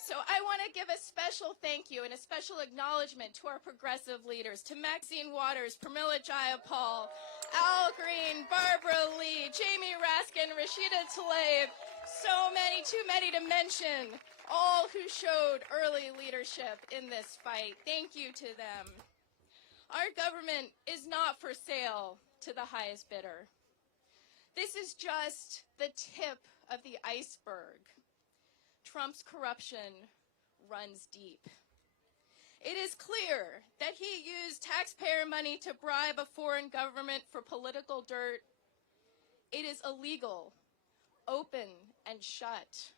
So I want to give a special thank you and a special acknowledgement to our progressive leaders, to Maxine Waters, Pramila Jayapal, Al Green, Barbara Lee, Jamie Raskin, Rashida Tlaib, so many, too many to mention, all who showed early leadership in this fight. Thank you to them. Our government is not for sale to the highest bidder. This is just the tip of the iceberg. Trump's corruption runs deep. It is clear that he used taxpayer money to bribe a foreign government for political dirt. It is illegal, open and shut.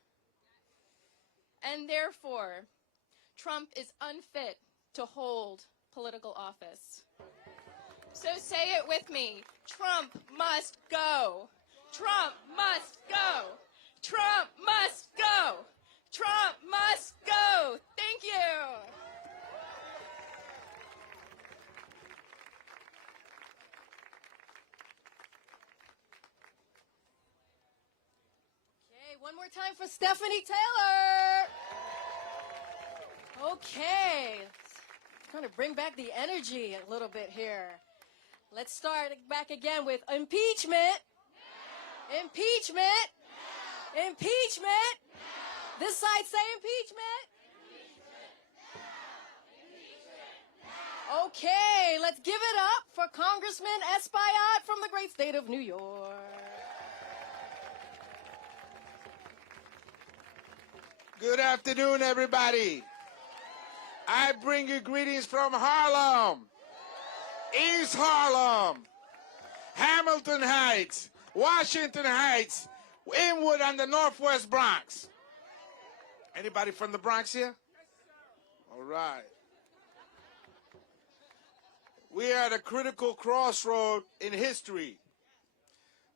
And therefore, Trump is unfit to hold political office. So say it with me. Trump must go. Trump must go. Trump must go. Trump must go. Thank you. Okay, one more time for Stephanie Taylor. Okay. Trying to bring back the energy a little bit here. Let's start back again with impeachment. No. Impeachment. No. Impeachment. No. This side say impeachment. Impeachment. No. Impeachment. No. Okay, let's give it up for Congressman Espaillat from the great state of New York. Good afternoon, everybody. I bring you greetings from Harlem, East Harlem, Hamilton Heights, Washington Heights, Inwood, and the Northwest Bronx. Anybody from the Bronx here? All right. We are at a critical crossroad in history.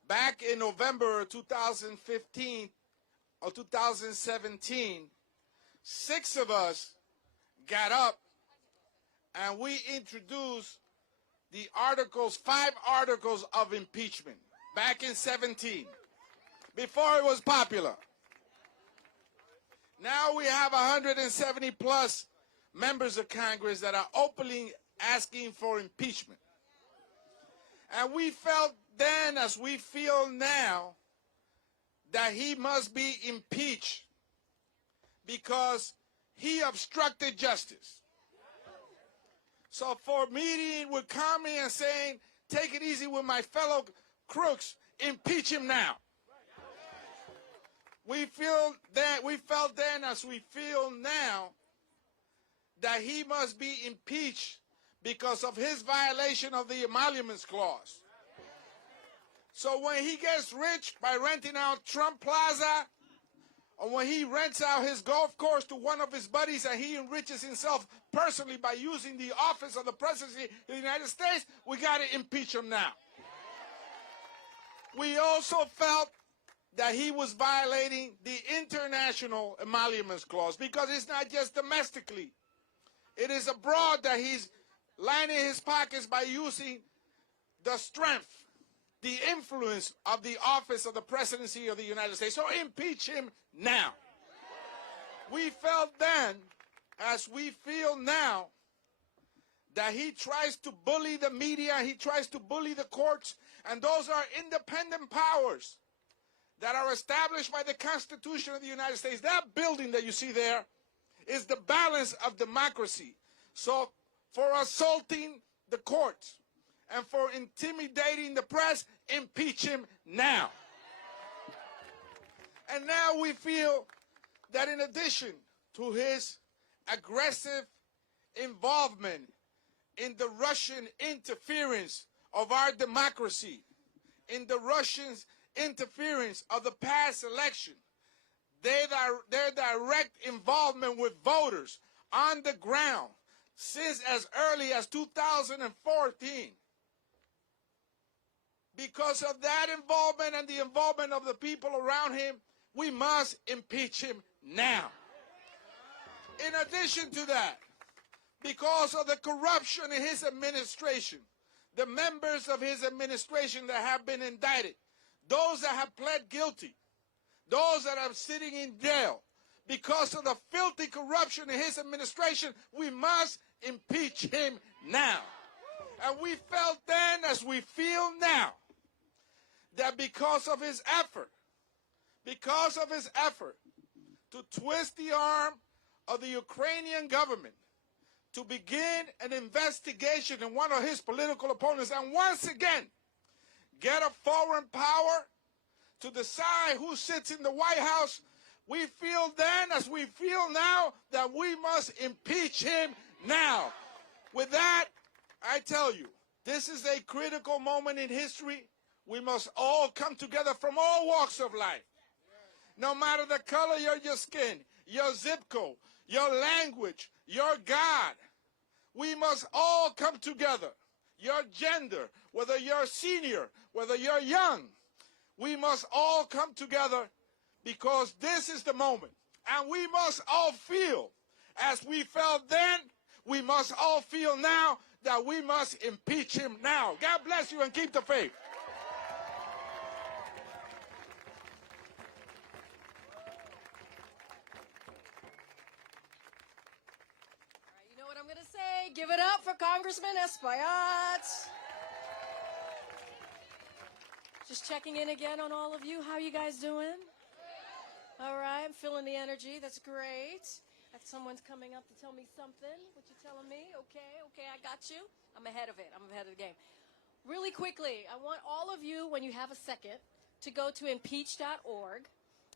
Back in November 2015 or 2017, 6 of us got up and we introduced the 5 articles of impeachment back in 17, before it was popular. Now we have 170 plus members of Congress that are openly asking for impeachment. And we felt then, as we feel now, that he must be impeached because he obstructed justice. So for meeting with Comey and saying, take it easy with my fellow crooks, impeach him now. We felt then, as we feel now, that he must be impeached because of his violation of the Emoluments Clause. So when he gets rich by renting out Trump Plaza, or when he rents out his golf course to one of his buddies and he enriches himself personally by using the office of the presidency of the United States, we got to impeach him now. We also felt that he was violating the international emoluments clause because it's not just domestically. It is abroad that he's lining his pockets by using the strength, the influence of the office of the presidency of the United States. So impeach him now. We felt then, as we feel now, that he tries to bully the media, he tries to bully the courts, and those are independent powers that are established by the Constitution of the United States. That building that you see there is the balance of democracy. So for assaulting the courts and for intimidating the press, impeach him now. And now we feel that in addition to his aggressive involvement in the Russian interference of our democracy, in the Russian interference of the past election, their direct involvement with voters on the ground since as early as 2014. Because of that involvement and the involvement of the people around him, we must impeach him now. In addition to that, because of the corruption in his administration, the members of his administration that have been indicted, those that have pled guilty, those that are sitting in jail, because of the filthy corruption in his administration, we must impeach him now. And we felt then, as we feel now, that because of his effort to twist the arm of the Ukrainian government to begin an investigation in one of his political opponents and once again get a foreign power to decide who sits in the White House, we feel then, as we feel now, that we must impeach him now. With that, I tell you, this is a critical moment in history. We must all come together from all walks of life. No matter the color of your skin, your zip code, your language, your God, we must all come together. Your gender, whether you're senior, whether you're young, we must all come together because this is the moment. And we must all feel, as we felt then, we must all feel now that we must impeach him now. God bless you and keep the faith. You know what I'm going to say? Give it up for Congressman Espaillat. Just checking in again on all of you. How you guys doing? All right, I'm feeling the energy. That's great. Someone's coming up to tell me something. What you telling me? Okay, I got you. I'm ahead of it. I'm ahead of the game. Really quickly, I want all of you, when you have a second, to go to impeach.org,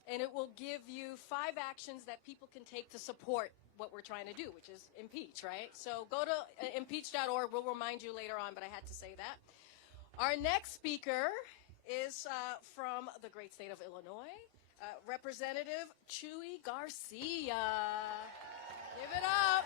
and it will give you 5 actions that people can take to support what we're trying to do, which is impeach, right? So go to impeach.org. We'll remind you later on, but I had to say that. Our next speaker is from the great state of Illinois, Representative Chuy Garcia. Give it up.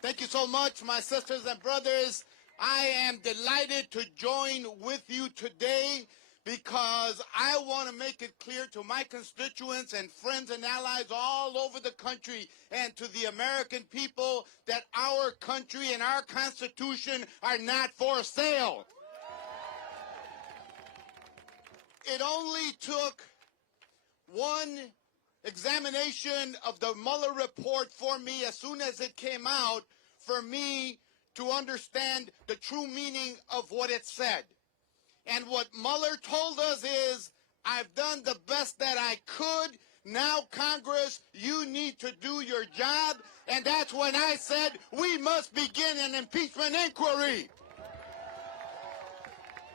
Thank you so much, my sisters and brothers. I am delighted to join with you today because I want to make it clear to my constituents and friends and allies all over the country and to the American people that our country and our Constitution are not for sale. It only took one examination of the Mueller report for me as soon as it came out for me to understand the true meaning of what it said. And what Mueller told us is, I've done the best that I could. Now, Congress, you need to do your job. And that's when I said we must begin an impeachment inquiry.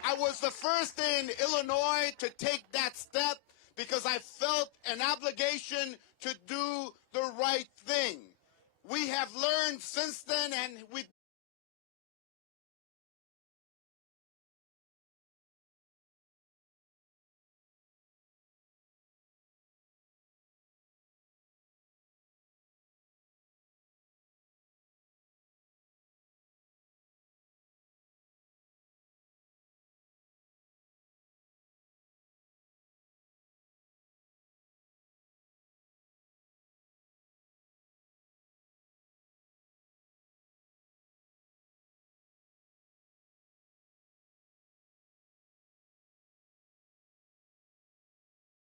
I was the first in Illinois to take that step because I felt an obligation to do the right thing. We have learned since then, and we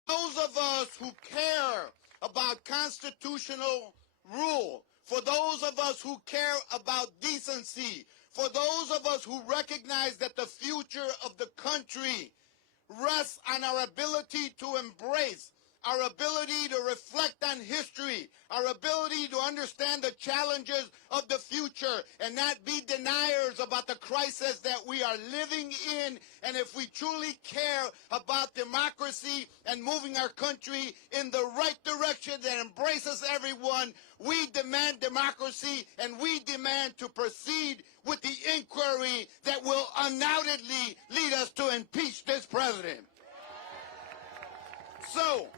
those of us who care about constitutional rule, for those of us who care about decency, for those of us who recognize that the future of the country rests on our ability to embrace, our ability to reflect on history, our ability to understand the challenges of the future and not be deniers about the crisis that we are living in. And if we truly care about democracy and moving our country in the right direction that embraces everyone, we demand democracy and we demand to proceed with the inquiry that will undoubtedly lead us to impeach this president. So,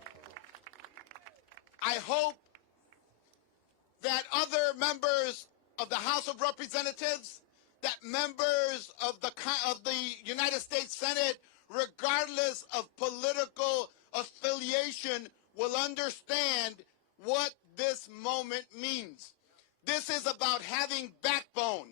I hope that other members of the House of Representatives, that members of the United States Senate, regardless of political affiliation, will understand what this moment means. This is about having backbone.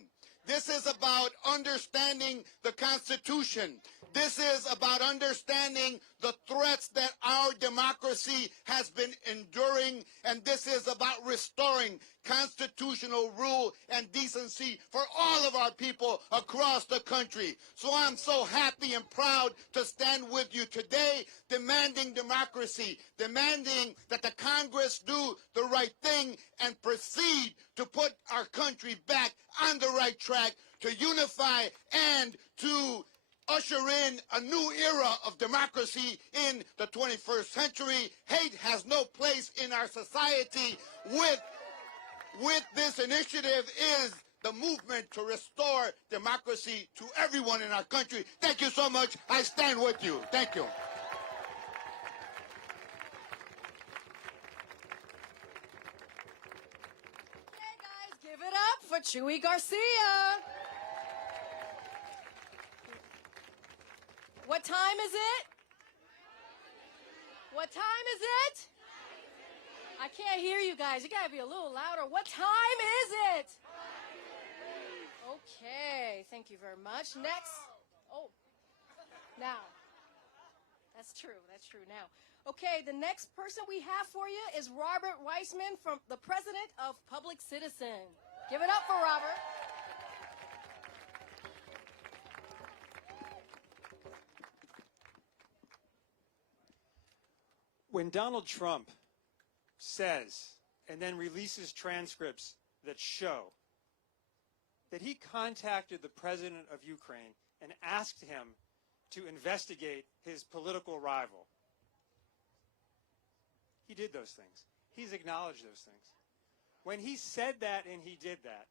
This is about understanding the Constitution. This is about understanding the threats that our democracy has been enduring, and this is about restoring constitutional rule and decency for all of our people across the country. So I'm so happy and proud to stand with you today, demanding democracy, demanding that the Congress do the right thing and proceed to put our country back on the right track, to unify and to usher in a new era of democracy in the 21st century. Hate has no place in our society. With this initiative is the movement to restore democracy to everyone in our country. Thank you so much. I stand with you. Thank you. Okay, guys, give it up for Chuy Garcia. What time is it? What time is it? I can't hear you guys. You gotta be a little louder. What time is it? Okay, thank you very much. Next. Oh, now. That's true. That's true now. Okay, the next person we have for you is Robert Weissman, from the president of Public Citizen. Give it up for Robert. When Donald Trump says and then releases transcripts that show that he contacted the president of Ukraine and asked him to investigate his political rival, he did those things. He's acknowledged those things. When he said that and he did that,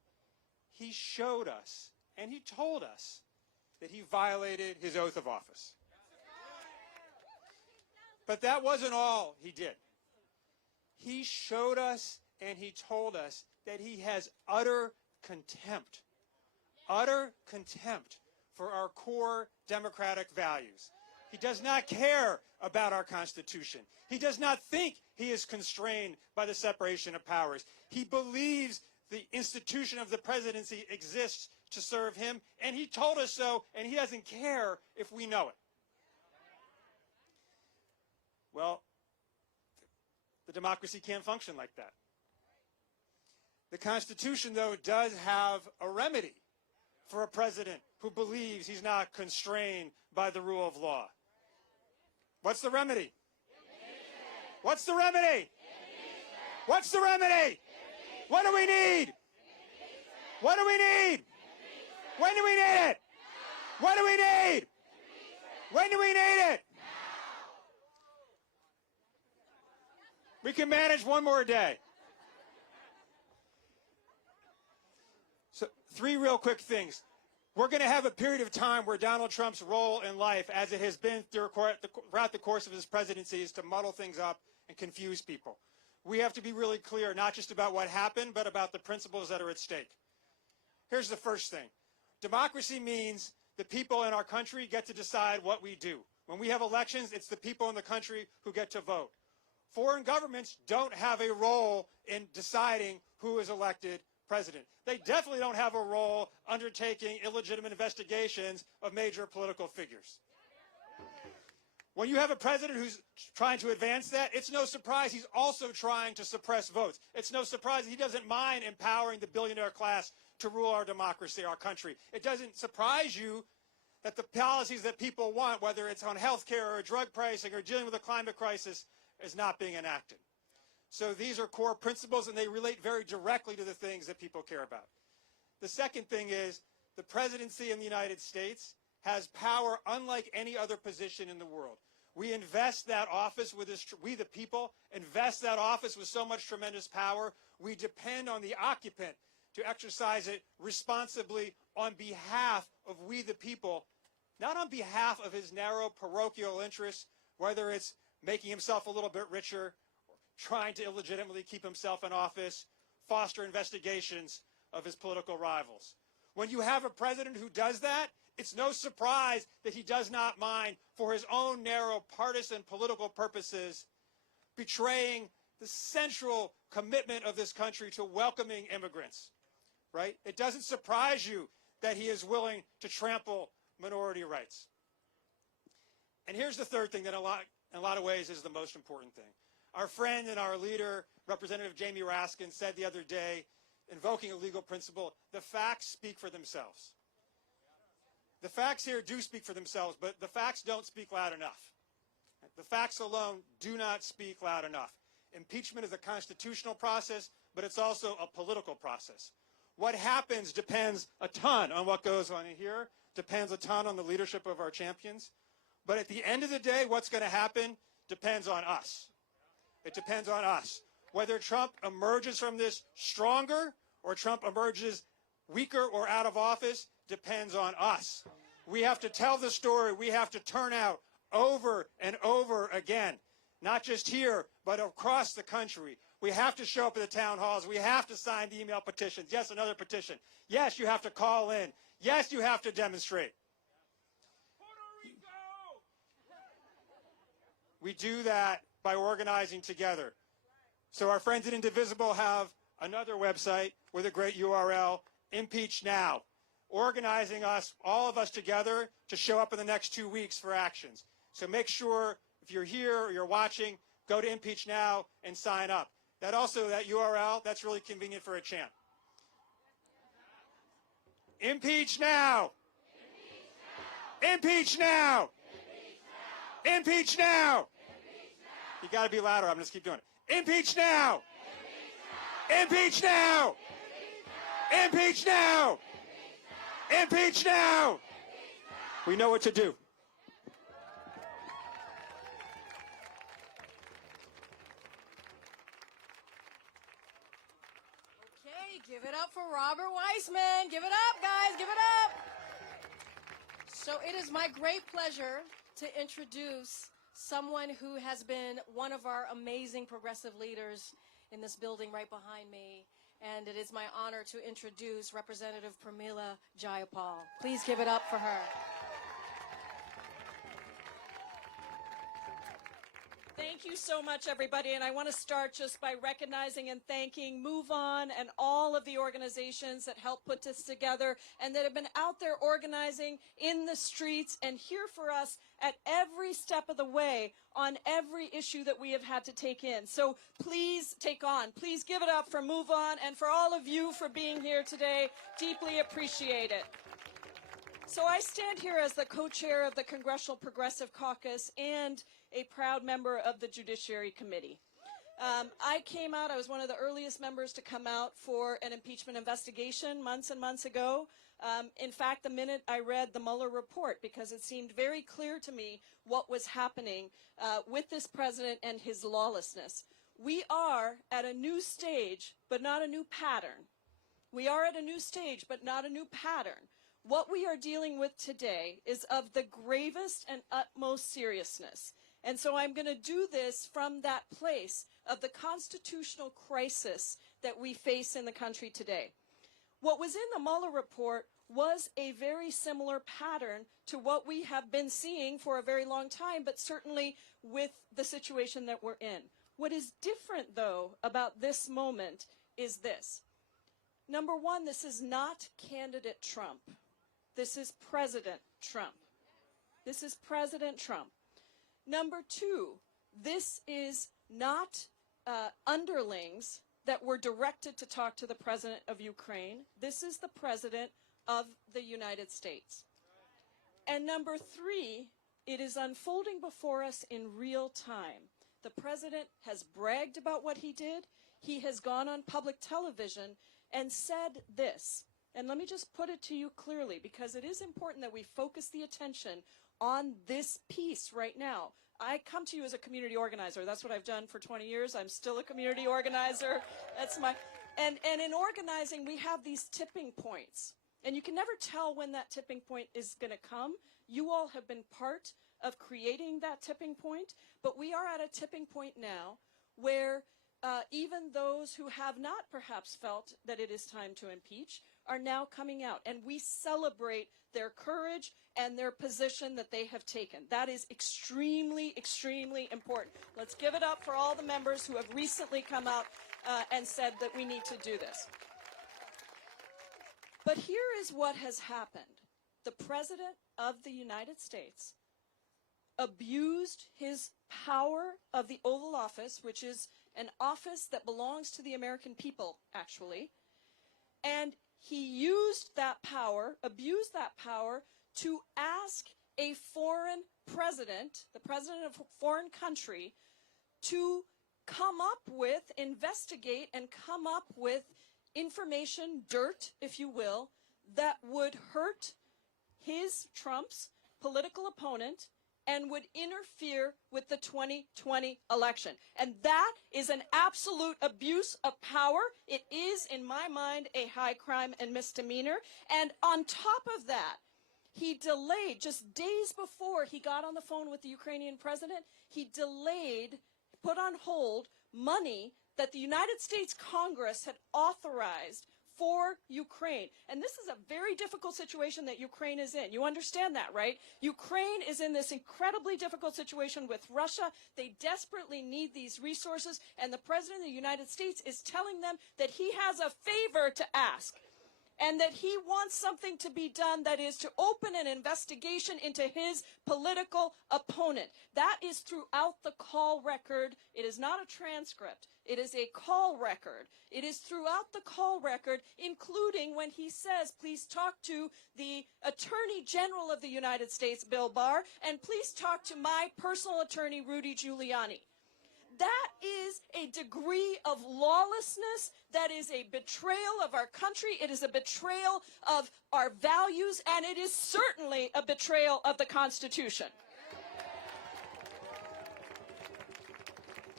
he showed us and he told us that he violated his oath of office. But that wasn't all he did. He showed us and he told us that he has utter contempt for our core democratic values. He does not care about our Constitution. He does not think he is constrained by the separation of powers. He believes the institution of the presidency exists to serve him, and he told us so, and he doesn't care if we know it. Well, the democracy can't function like that. The Constitution, though, does have a remedy for a president who believes he's not constrained by the rule of law. What's the remedy? What's the remedy? What's the remedy? What do we need? What do we need? When do we need it? What do we need? When do we need it? We can manage one more day. So 3 real quick things. We're going to have a period of time where Donald Trump's role in life, as it has been throughout the course of his presidency, is to muddle things up and confuse people. We have to be really clear, not just about what happened, but about the principles that are at stake. Here's the first thing. Democracy means the people in our country get to decide what we do. When we have elections, it's the people in the country who get to vote. Foreign governments don't have a role in deciding who is elected president. They definitely don't have a role undertaking illegitimate investigations of major political figures. When you have a president who's trying to advance that, it's no surprise he's also trying to suppress votes. It's no surprise he doesn't mind empowering the billionaire class to rule our democracy, our country. It doesn't surprise you that the policies that people want, whether it's on health care or drug pricing or dealing with the climate crisis, is not being enacted. So these are core principles, and they relate very directly to the things that people care about. The second thing is the presidency in the United States has power unlike any other position in the world. We invest that office with this, we the people invest that office with so much tremendous power. We depend on the occupant to exercise it responsibly on behalf of we the people, not on behalf of his narrow parochial interests, whether it's making himself a little bit richer, trying to illegitimately keep himself in office, foster investigations of his political rivals. When you have a president who does that, it's no surprise that he does not mind, for his own narrow partisan political purposes, betraying the central commitment of this country to welcoming immigrants, right? It doesn't surprise you that he is willing to trample minority rights. And here's the third thing that in a lot of ways is the most important thing. Our friend and our leader, Representative Jamie Raskin, said the other day, invoking a legal principle, the facts speak for themselves. The facts here do speak for themselves, but the facts don't speak loud enough. The facts alone do not speak loud enough. Impeachment is a constitutional process, but it's also a political process. What happens depends a ton on what goes on in here, depends a ton on the leadership of our champions. But at the end of the day, what's going to happen depends on us. It depends on us. Whether Trump emerges from this stronger or Trump emerges weaker or out of office depends on us. We have to tell the story. We have to turn out over and over again, not just here, but across the country. We have to show up at the town halls. We have to sign the email petitions. Yes, another petition. Yes, you have to call in. Yes, you have to demonstrate. We do that by organizing together. So our friends at Indivisible have another website with a great URL, Impeach Now, organizing us, all of us together, to show up in the next 2 weeks for actions. So make sure, if you're here or you're watching, go to Impeach Now and sign up. That URL, that's really convenient for a chant. Impeach now! Impeach now! Impeach now! You got to be louder. I'm going to keep doing it. Impeach now! Impeach now! Impeach now! Impeach now! We know what to do. Okay, give it up for Robert Weissman. Give it up, guys. Give it up. So it is my great pleasure to introduce someone who has been one of our amazing progressive leaders in this building right behind me. And it is my honor to introduce Representative Pramila Jayapal. Please give it up for her. Thank you so much, everybody. And I want to start just by recognizing and thanking Move On and all of the organizations that helped put this together and that have been out there organizing in the streets and here for us at every step of the way on every issue that we have had to take in. So please take on. Please give it up for Move On and for all of you for being here today. Deeply appreciate it. So I stand here as the co-chair of the Congressional Progressive Caucus and a proud member of the Judiciary Committee. I came out, I was one of the earliest members to come out for an impeachment investigation months and months ago. In fact, the minute I read the Mueller report, because it seemed very clear to me what was happening with this president and his lawlessness. We are at a new stage, but not a new pattern. We are at a new stage, but not a new pattern. What we are dealing with today is of the gravest and utmost seriousness. And so I'm going to do this from that place of the constitutional crisis that we face in the country today. What was in the Mueller report was a very similar pattern to what we have been seeing for a very long time, but certainly with the situation that we're in. What is different, though, about this moment is this. Number one, this is not candidate Trump. This is President Trump. This is President Trump. Number two, this is not underlings that were directed to talk to the president of Ukraine. This is the president of the United States. And number three, it is unfolding before us in real time. The president has bragged about what he did. He has gone on public television and said this. And let me just put it to you clearly, because it is important that we focus the attention on this piece right now. I come to you as a community organizer. That's what I've done for 20 years. I'm still a community organizer. That's my, and in organizing, we have these tipping points. And you can never tell when that tipping point is going to come. You all have been part of creating that tipping point. But we are at a tipping point now where even those who have not perhaps felt that it is time to impeach are now coming out. And we celebrate their courage and their position that they have taken. That is extremely, extremely important. Let's give it up for all the members who have recently come out and said that we need to do this. But here is what has happened. The President of the United States abused his power of the Oval Office, which is an office that belongs to the American people, actually, and he used that power, abused that power, to ask a foreign president, the president of a foreign country, to come up with, investigate, and come up with information, dirt, if you will, that would hurt Trump's political opponent and would interfere with the 2020 election. And that is an absolute abuse of power. It is, in my mind, a high crime and misdemeanor. And on top of that, he delayed, just days before he got on the phone with the Ukrainian president, he delayed, put on hold money that the United States Congress had authorized for Ukraine. And this is a very difficult situation that Ukraine is in. You understand that, right? Ukraine is in this incredibly difficult situation with Russia. They desperately need these resources, and the President of the United States is telling them that he has a favor to ask, and that he wants something to be done, that is to open an investigation into his political opponent. That is throughout the call record. It is not a transcript. It is a call record. It is throughout the call record, including when he says, please talk to the Attorney General of the United States, Bill Barr, and please talk to my personal attorney, Rudy Giuliani. That is a degree of lawlessness. That is a betrayal of our country. It is a betrayal of our values, and it is certainly a betrayal of the Constitution.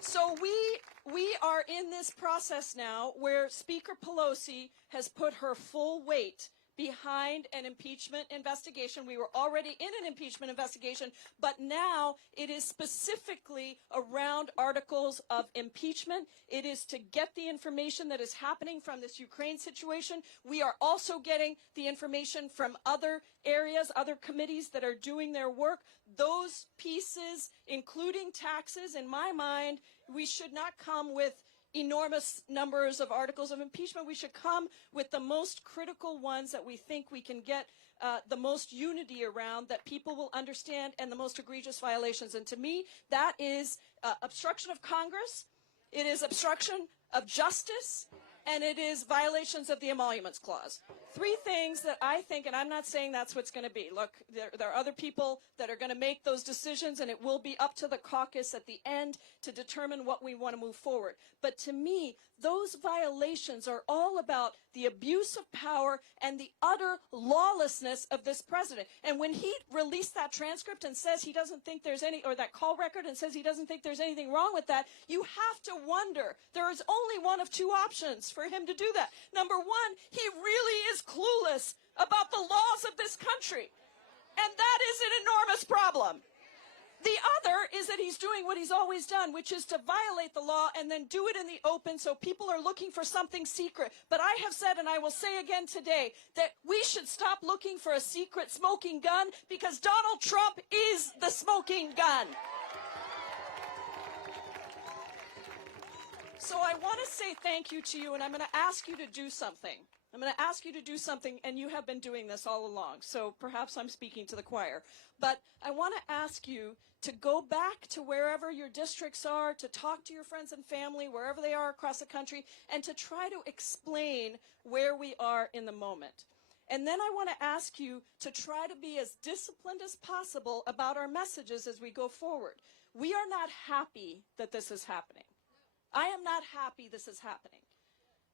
So we are in this process now where Speaker Pelosi has put her full weight behind an impeachment investigation. We were already in an impeachment investigation, but now it is specifically around articles of impeachment. It is to get the information that is happening from this Ukraine situation. We are also getting the information from other areas, other committees that are doing their work. Those pieces, including taxes, in my mind, we should not come with enormous numbers of articles of impeachment. We should come with the most critical ones that we think we can get the most unity around, that people will understand, and the most egregious violations. And to me, that is obstruction of Congress, it is obstruction of justice, and it is violations of the Emoluments Clause. Three things that I think, and I'm not saying that's what's going to be. Look, there are other people that are going to make those decisions, and it will be up to the caucus at the end to determine what we want to move forward. But to me, those violations are all about the abuse of power and the utter lawlessness of this president. And when he released that transcript and says he doesn't think there's any, or that call record and says he doesn't think there's anything wrong with that, you have to wonder, there is only one of two options for him to do that. Number one, he really is clueless about the laws of this country. And that is an enormous problem. The other is that he's doing what he's always done, which is to violate the law and then do it in the open so people are looking for something secret. But I have said, and I will say again today, that we should stop looking for a secret smoking gun, because Donald Trump is the smoking gun. So I want to say thank you to you, and I'm going to ask you to do something. I'm going to ask you to do something, and you have been doing this all along, so perhaps I'm speaking to the choir. But I want to ask you to go back to wherever your districts are, to talk to your friends and family, wherever they are across the country, and to try to explain where we are in the moment. And then I want to ask you to try to be as disciplined as possible about our messages as we go forward. We are not happy that this is happening. I am not happy this is happening.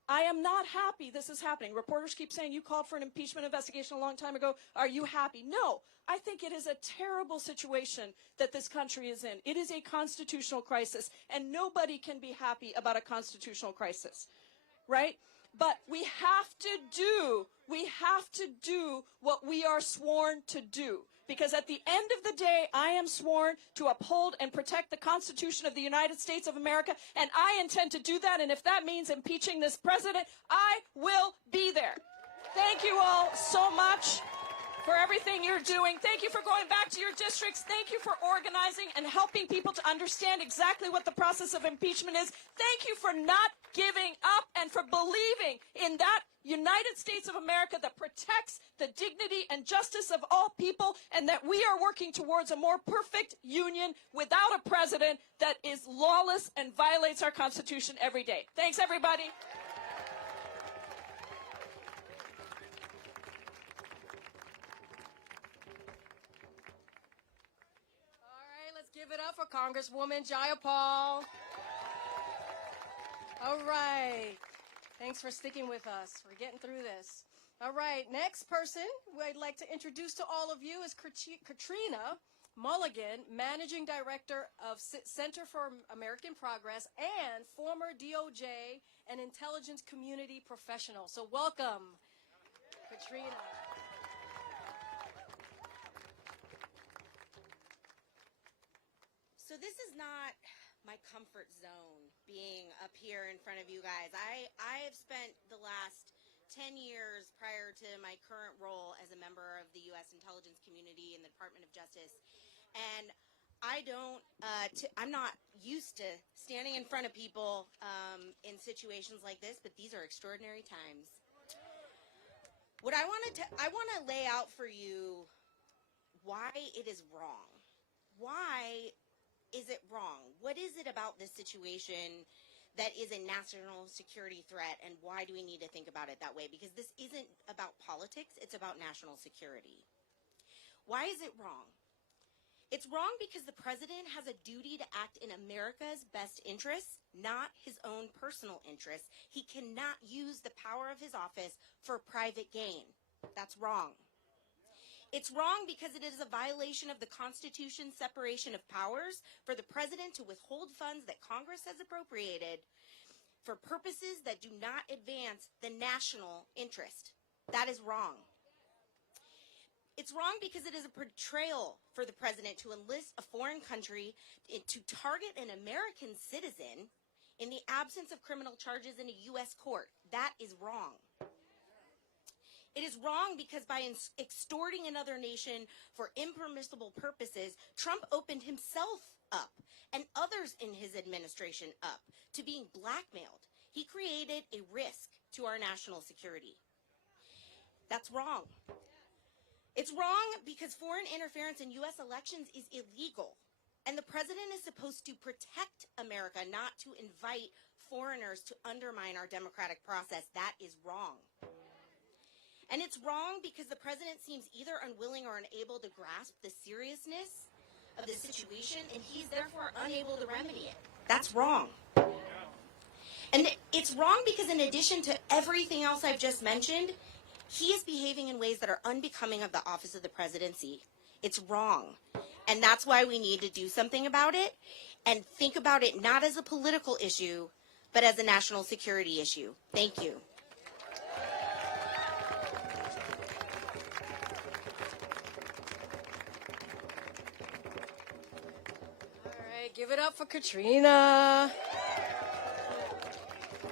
I am not happy this is happening. Reporters keep saying you called for an impeachment investigation a long time ago. Are you happy? No. I think it is a terrible situation that this country is in. It is a constitutional crisis, and nobody can be happy about a constitutional crisis, right? But we have to do what we are sworn to do. Because at the end of the day, I am sworn to uphold and protect the Constitution of the United States of America, and I intend to do that. And if that means impeaching this president, I will be there. Thank you all so much for everything you're doing. Thank you for going back to your districts. Thank you for organizing and helping people to understand exactly what the process of impeachment is. Thank you for not giving up and for believing in that United States of America that protects the dignity and justice of all people, and that we are working towards a more perfect union without a president that is lawless and violates our Constitution every day. Thanks, everybody. Give it up for Congresswoman Jayapal. All right. Thanks for sticking with us. We're getting through this. All right. Next person who I'd like to introduce to all of you is Katrina Mulligan, Managing Director of Center for American Progress and former DOJ and intelligence community professional. So welcome, Katrina. So this is not my comfort zone, being up here in front of you guys. I have spent the last 10 years prior to my current role as a member of the U.S. intelligence community in the Department of Justice, and I'm not used to standing in front of people in situations like this, but these are extraordinary times. What I want to lay out for you why it is wrong. Why is it wrong? What is it about this situation that is a national security threat, and why do we need to think about it that way? Because this isn't about politics, it's about national security. Why is it wrong? It's wrong because the president has a duty to act in America's best interests, not his own personal interests. He cannot use the power of his office for private gain. That's wrong. It's wrong because it is a violation of the Constitution's separation of powers for the president to withhold funds that Congress has appropriated for purposes that do not advance the national interest. That is wrong. It's wrong because it is a betrayal for the president to enlist a foreign country to target an American citizen in the absence of criminal charges in a U.S. court. That is wrong. It is wrong because by extorting another nation for impermissible purposes, Trump opened himself up and others in his administration up to being blackmailed. He created a risk to our national security. That's wrong. It's wrong because foreign interference in U.S. elections is illegal, and the president is supposed to protect America, not to invite foreigners to undermine our democratic process. That is wrong. And it's wrong because the president seems either unwilling or unable to grasp the seriousness of the situation, and he's therefore unable to remedy it. That's wrong. And it's wrong because in addition to everything else I've just mentioned, he is behaving in ways that are unbecoming of the office of the presidency. It's wrong. And that's why we need to do something about it and think about it not as a political issue, but as a national security issue. Thank you. Give it up for Katrina.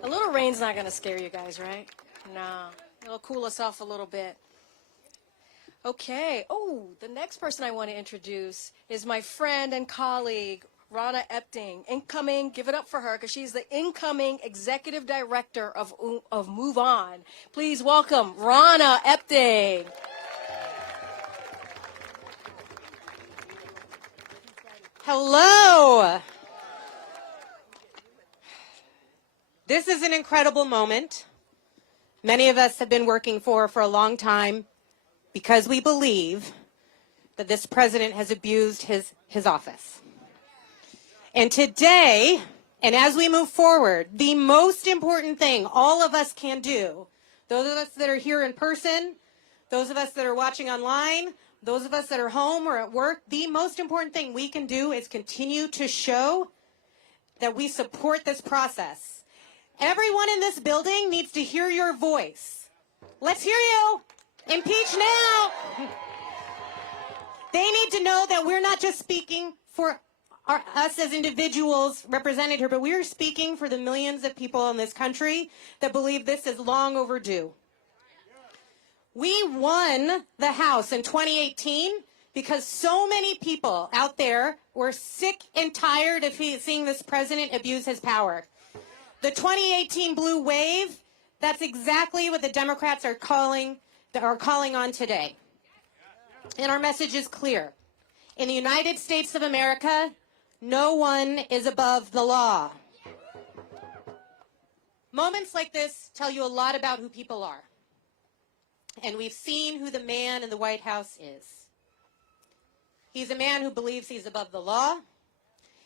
A little rain's not going to scare you guys, right? No. It'll cool us off a little bit. Okay. Oh, the next person I want to introduce is my friend and colleague, Rana Epting. Incoming, give it up for her because she's the incoming executive director of Move On. Please welcome Rana Epting. Hello. This is an incredible moment. Many of us have been working for a long time because we believe that this president has abused his office. And today, and as we move forward, the most important thing all of us can do, those of us that are here in person, those of us that are watching online, those of us that are home or at work, the most important thing we can do is continue to show that we support this process. Everyone in this building needs to hear your voice. Let's hear you. Impeach now. They need to know that we're not just speaking for us as individuals represented here, but we are speaking for the millions of people in this country that believe this is long overdue. We won the House in 2018 because so many people out there were sick and tired of seeing this president abuse his power. The 2018 blue wave, that's exactly what the Democrats are calling on today. And our message is clear. In the United States of America, no one is above the law. Moments like this tell you a lot about who people are. And we've seen who the man in the White House is. He's a man who believes he's above the law.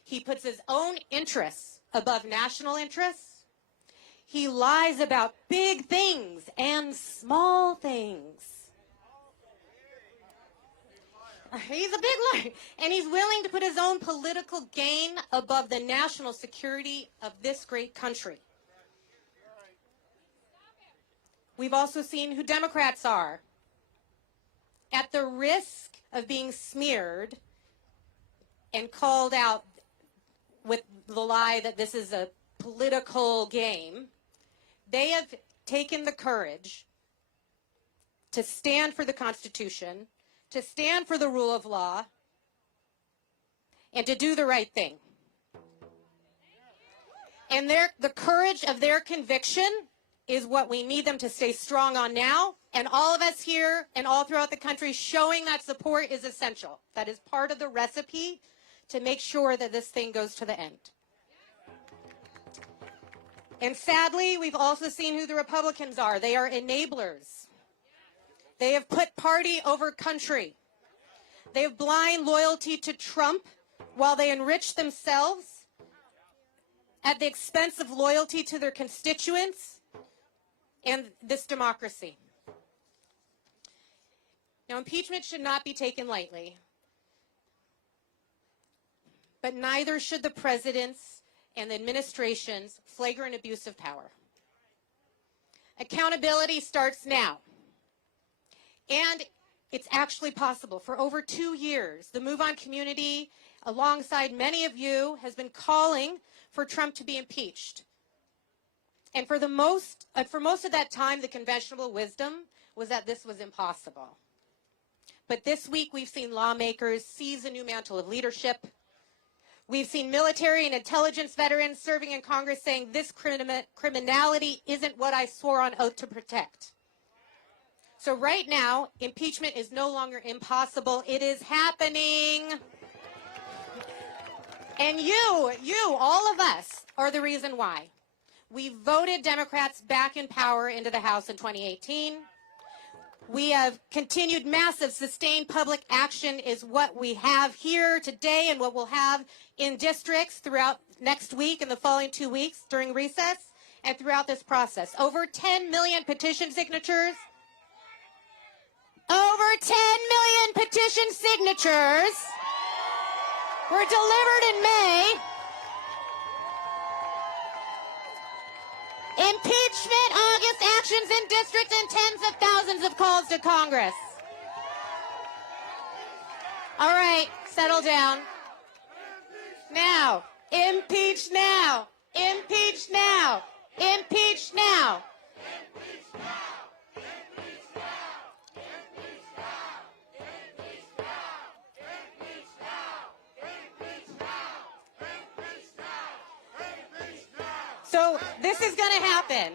He puts his own interests above national interests. He lies about big things and small things. He's a big liar. And he's willing to put his own political gain above the national security of this great country. We've also seen who Democrats are. At the risk of being smeared and called out with the lie that this is a political game, they have taken the courage to stand for the Constitution, to stand for the rule of law, and to do the right thing. And the courage of their conviction is what we need them to stay strong on now. And all of us here and all throughout the country showing that support is essential. That is part of the recipe to make sure that this thing goes to the end. And sadly, we've also seen who the Republicans are. They are enablers. They have put party over country. They have blind loyalty to Trump while they enrich themselves at the expense of loyalty to their constituents and this democracy. Now, impeachment should not be taken lightly, but neither should the president's and the administration's flagrant abuse of power. Accountability starts now. And it's actually possible. For over 2 years, the Move On community, alongside many of you, has been calling for Trump to be impeached. And for most of that time, the conventional wisdom was that this was impossible. But this week, we've seen lawmakers seize a new mantle of leadership. We've seen military and intelligence veterans serving in Congress saying this criminality isn't what I swore on oath to protect. So right now, impeachment is no longer impossible. It is happening. And you, all of us, are the reason why. We voted Democrats back in power into the House in 2018. We have continued massive, sustained public action is what we have here today and what we'll have in districts throughout next week and the following 2 weeks during recess and throughout this process. Over 10 million petition signatures. Over 10 million petition signatures were delivered in May. Impeachment, August actions in districts, and tens of thousands of calls to Congress. All right, settle down. Now, impeach now. Impeach now. Impeach now. So this is going to happen.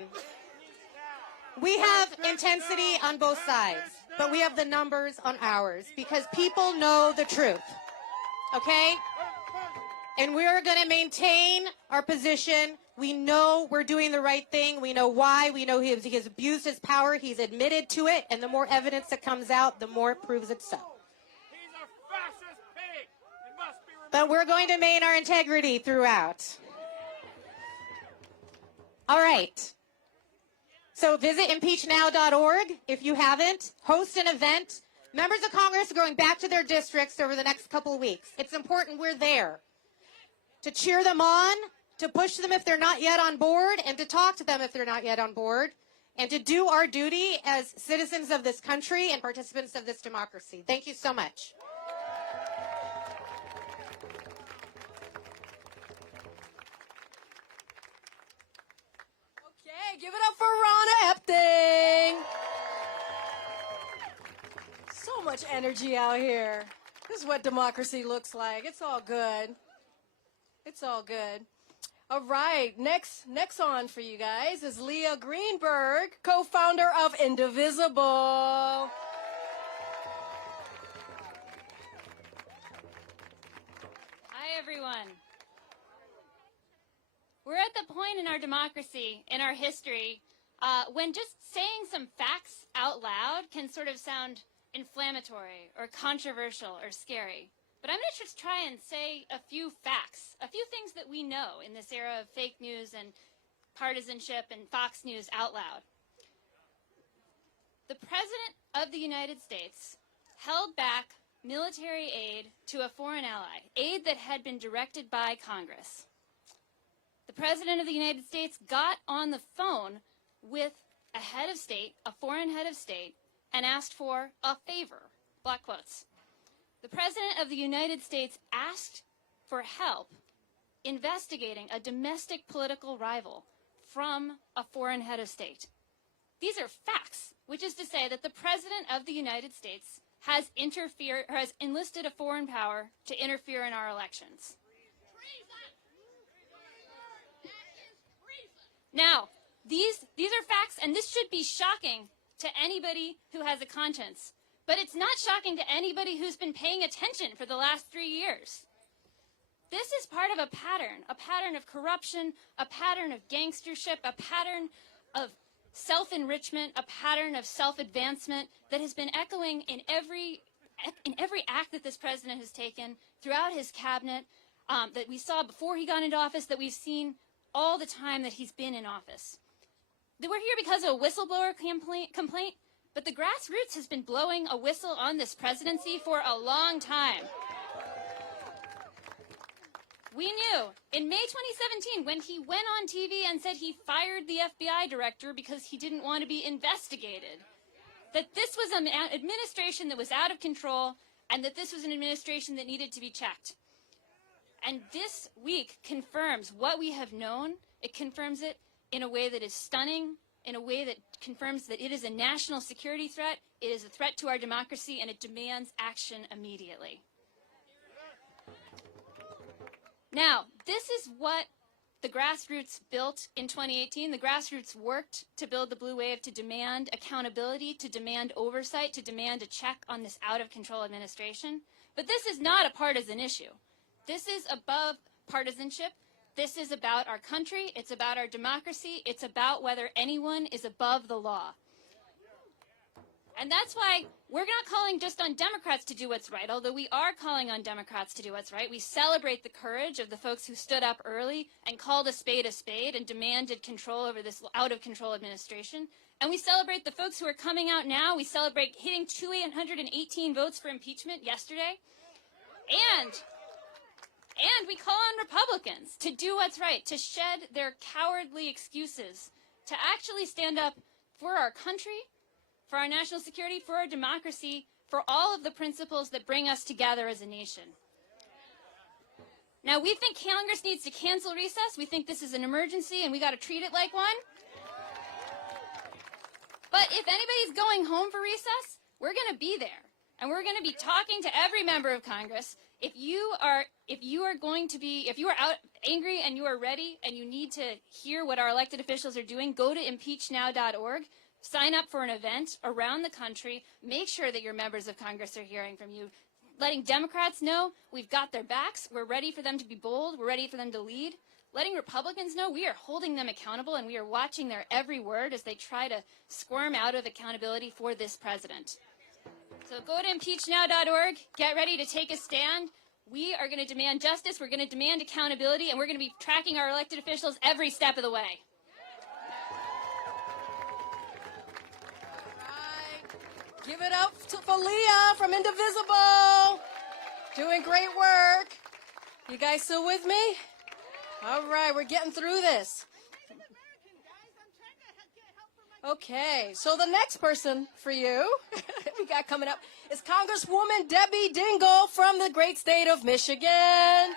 We have intensity on both sides, but we have the numbers on ours because people know the truth, okay? And we're going to maintain our position. We know we're doing the right thing. We know why. We know he has abused his power. He's admitted to it, and the more evidence that comes out, the more it proves it so. But we're going to maintain our integrity throughout. All right. So visit impeachnow.org if you haven't. Host an event. Members of Congress are going back to their districts over the next couple of weeks. It's important we're there to cheer them on, to push them if they're not yet on board, and to talk to them if they're not yet on board, and to do our duty as citizens of this country and participants of this democracy. Thank you so much. Give it up for Ronna Epting. So much energy out here. This is what democracy looks like. It's all good. It's all good. All right, next on for you guys is Leah Greenberg, co-founder of Indivisible. Hi, everyone. We're at the point in our democracy, in our history, when just saying some facts out loud can sort of sound inflammatory or controversial or scary. But I'm going to just try and say a few facts, a few things that we know in this era of fake news and partisanship and Fox News out loud. The President of the United States held back military aid to a foreign ally, aid that had been directed by Congress. The President of the United States got on the phone with a head of state, a foreign head of state, and asked for a favor, block quotes. The President of the United States asked for help investigating a domestic political rival from a foreign head of state. These are facts, which is to say that the President of the United States has enlisted a foreign power to interfere in our elections. Now, these are facts, and this should be shocking to anybody who has a conscience. But it's not shocking to anybody who's been paying attention for the last 3 years. This is part of a pattern of corruption, a pattern of gangstership, a pattern of self-enrichment, a pattern of self-advancement that has been echoing in every in every act that this president has taken throughout his cabinet, that we saw before he got into office, that we've seen all the time that he's been in office. That we're here because of a whistleblower complaint, but the grassroots has been blowing a whistle on this presidency for a long time. We knew in May 2017 when he went on TV and said he fired the FBI director because he didn't want to be investigated, that this was an administration that was out of control and that this was an administration that needed to be checked. And this week confirms what we have known. It confirms it in a way that is stunning, in a way that confirms that it is a national security threat, it is a threat to our democracy, and it demands action immediately. Now, this is what the grassroots built in 2018. The grassroots worked to build the blue wave, to demand accountability, to demand oversight, to demand a check on this out-of-control administration. But this is not a partisan issue. This is above partisanship. This is about our country. It's about our democracy. It's about whether anyone is above the law. And that's why we're not calling just on Democrats to do what's right, although we are calling on Democrats to do what's right. We celebrate the courage of the folks who stood up early and called a spade and demanded control over this out-of-control administration. And we celebrate the folks who are coming out now. We celebrate hitting 218 votes for impeachment yesterday. And we call on Republicans to do what's right, to shed their cowardly excuses, to actually stand up for our country, for our national security, for our democracy, for all of the principles that bring us together as a nation. Now, we think Congress needs to cancel recess. We think this is an emergency and we got to treat it like one. But if anybody's going home for recess, we're going to be there. And we're going to be talking to every member of Congress. If you are out angry and you are ready and you need to hear what our elected officials are doing, go to impeachnow.org. Sign up for an event around the country. Make sure that your members of Congress are hearing from you. Letting Democrats know we've got their backs. We're ready for them to be bold. We're ready for them to lead. Letting Republicans know we are holding them accountable and we are watching their every word as they try to squirm out of accountability for this president. So go to impeachnow.org. Get ready to take a stand. We are going to demand justice. We're going to demand accountability, and we're going to be tracking our elected officials every step of the way. Give it up for Leah from Indivisible. Doing great work. You guys still with me? All right, we're getting through this. Okay, so the next person for you we got coming up is Congresswoman Debbie Dingell from the great state of Michigan.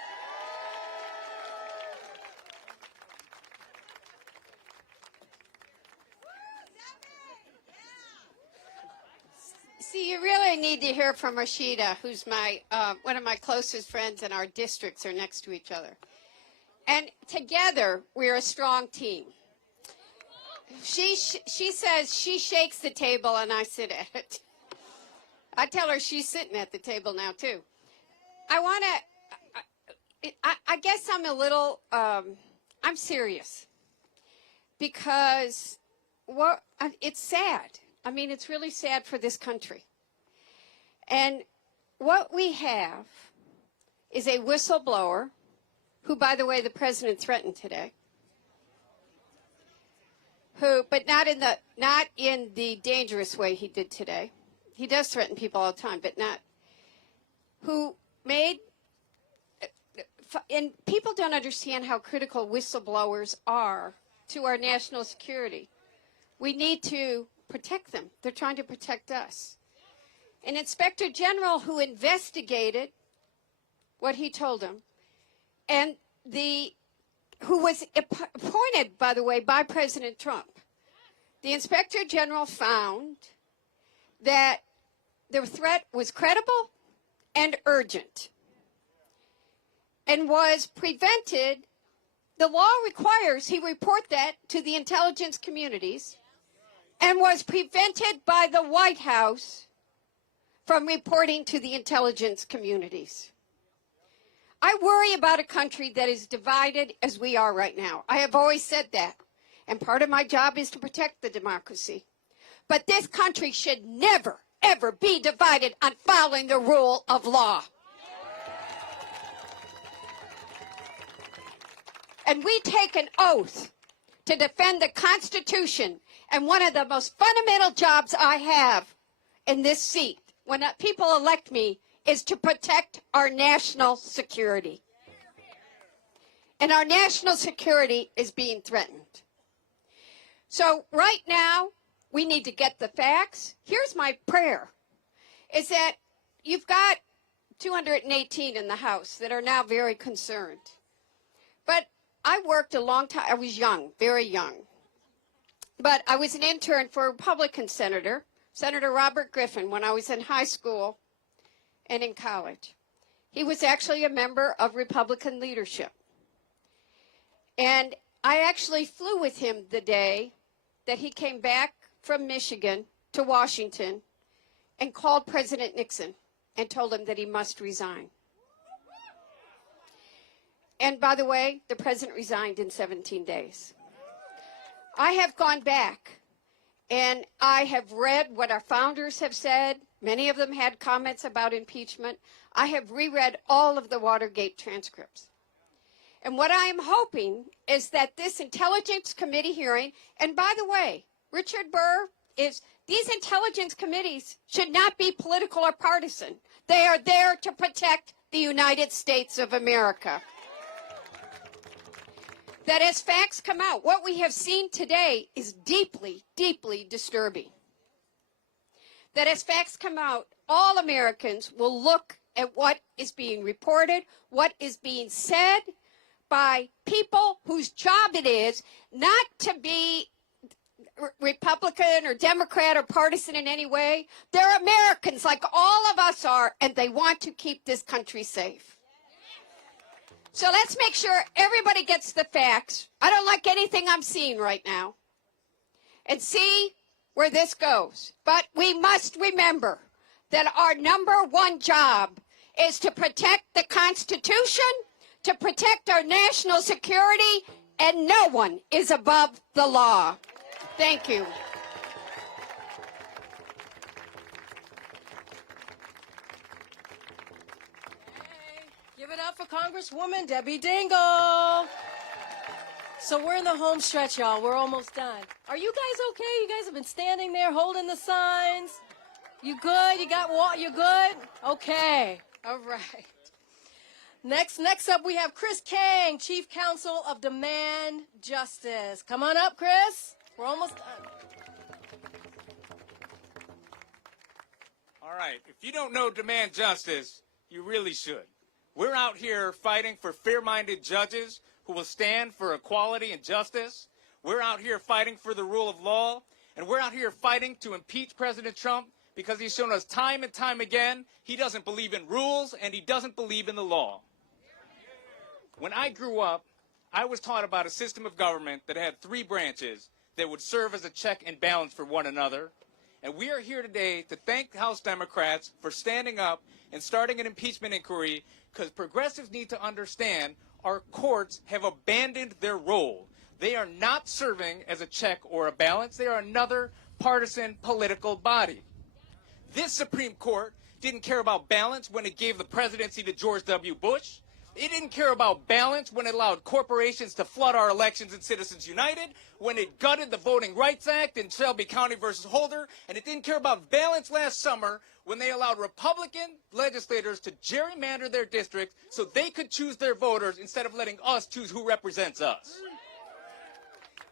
See, you really need to hear from Rashida, who's my one of my closest friends, and our districts are next to each other. And together, we're a strong team. She says she shakes the table and I sit at it. I tell her she's sitting at the table now, too. I guess I'm a little, I'm serious. Because it's sad. I mean, it's really sad for this country. And what we have is a whistleblower, who, by the way, the president threatened today, but not in the dangerous way he did today. He does threaten people all the time, but not. Who made, and people don't understand how critical whistleblowers are to our national security. We need to protect them. They're trying to protect us. An inspector general who investigated what he told him, and who was appointed, by the way, by President Trump. The inspector general found that the threat was credible and urgent and was prevented. The law requires he report that to the intelligence communities, and was prevented by the White House from reporting to the intelligence communities. I worry about a country that is divided as we are right now. I have always said that. And part of my job is to protect the democracy. But this country should never, ever be divided on following the rule of law. And we take an oath to defend the Constitution, and one of the most fundamental jobs I have in this seat, when people elect me, is to protect our national security. And our national security is being threatened. So right now, we need to get the facts. Here's my prayer, is that you've got 218 in the House that are now very concerned. But I worked a long time. I was young, very young. But I was an intern for a Republican senator, Senator Robert Griffin, when I was in high school and in college. He was actually a member of Republican leadership. And I actually flew with him the day that he came back from Michigan to Washington and called President Nixon and told him that he must resign. And by the way, the president resigned in 17 days. I have gone back and I have read what our founders have said. Many of them had comments about impeachment. I have reread all of the Watergate transcripts. And what I am hoping is that this Intelligence Committee hearing, and by the way, Richard Burr, these intelligence committees should not be political or partisan. They are there to protect the United States of America. That as facts come out, what we have seen today is deeply, deeply disturbing. That as facts come out, all Americans will look at what is being reported, what is being said by people whose job it is not to be Republican or Democrat or partisan in any way. They're Americans like all of us are, and they want to keep this country safe. So let's make sure everybody gets the facts. I don't like anything I'm seeing right now. And see where this goes. But we must remember that our number one job is to protect the Constitution, to protect our national security, and no one is above the law. Thank you. Give it up for Congresswoman Debbie Dingell. So we're in the home stretch, y'all. We're almost done. Are you guys okay? You guys have been standing there holding the signs. You good? You good? Okay. All right. Next up, we have Chris Kang, Chief Counsel of Demand Justice. Come on up, Chris. We're almost done. All right. If you don't know Demand Justice, you really should. We're out here fighting for fair-minded judges who will stand for equality and justice. We're out here fighting for the rule of law. And we're out here fighting to impeach President Trump because he's shown us time and time again he doesn't believe in rules and he doesn't believe in the law. When I grew up, I was taught about a system of government that had three branches that would serve as a check and balance for one another. And we are here today to thank House Democrats for standing up and starting an impeachment inquiry, because progressives need to understand our courts have abandoned their role. They are not serving as a check or a balance. They are another partisan political body. This Supreme Court didn't care about balance when it gave the presidency to George W. Bush. It didn't care about balance when it allowed corporations to flood our elections in Citizens United, when it gutted the Voting Rights Act in Shelby County versus Holder, and it didn't care about balance last summer when they allowed Republican legislators to gerrymander their districts so they could choose their voters instead of letting us choose who represents us.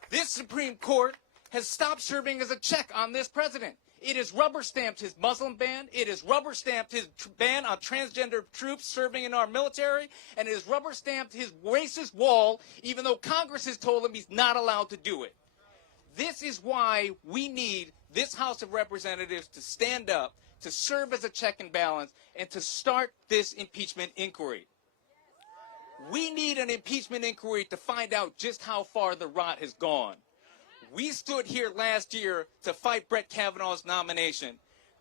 This Supreme Court has stopped serving as a check on this president. It has rubber-stamped his Muslim ban. It has rubber-stamped his ban on transgender troops serving in our military. And it has rubber-stamped his racist wall, even though Congress has told him he's not allowed to do it. This is why we need this House of Representatives to stand up, to serve as a check and balance, and to start this impeachment inquiry. We need an impeachment inquiry to find out just how far the rot has gone. We stood here last year to fight Brett Kavanaugh's nomination.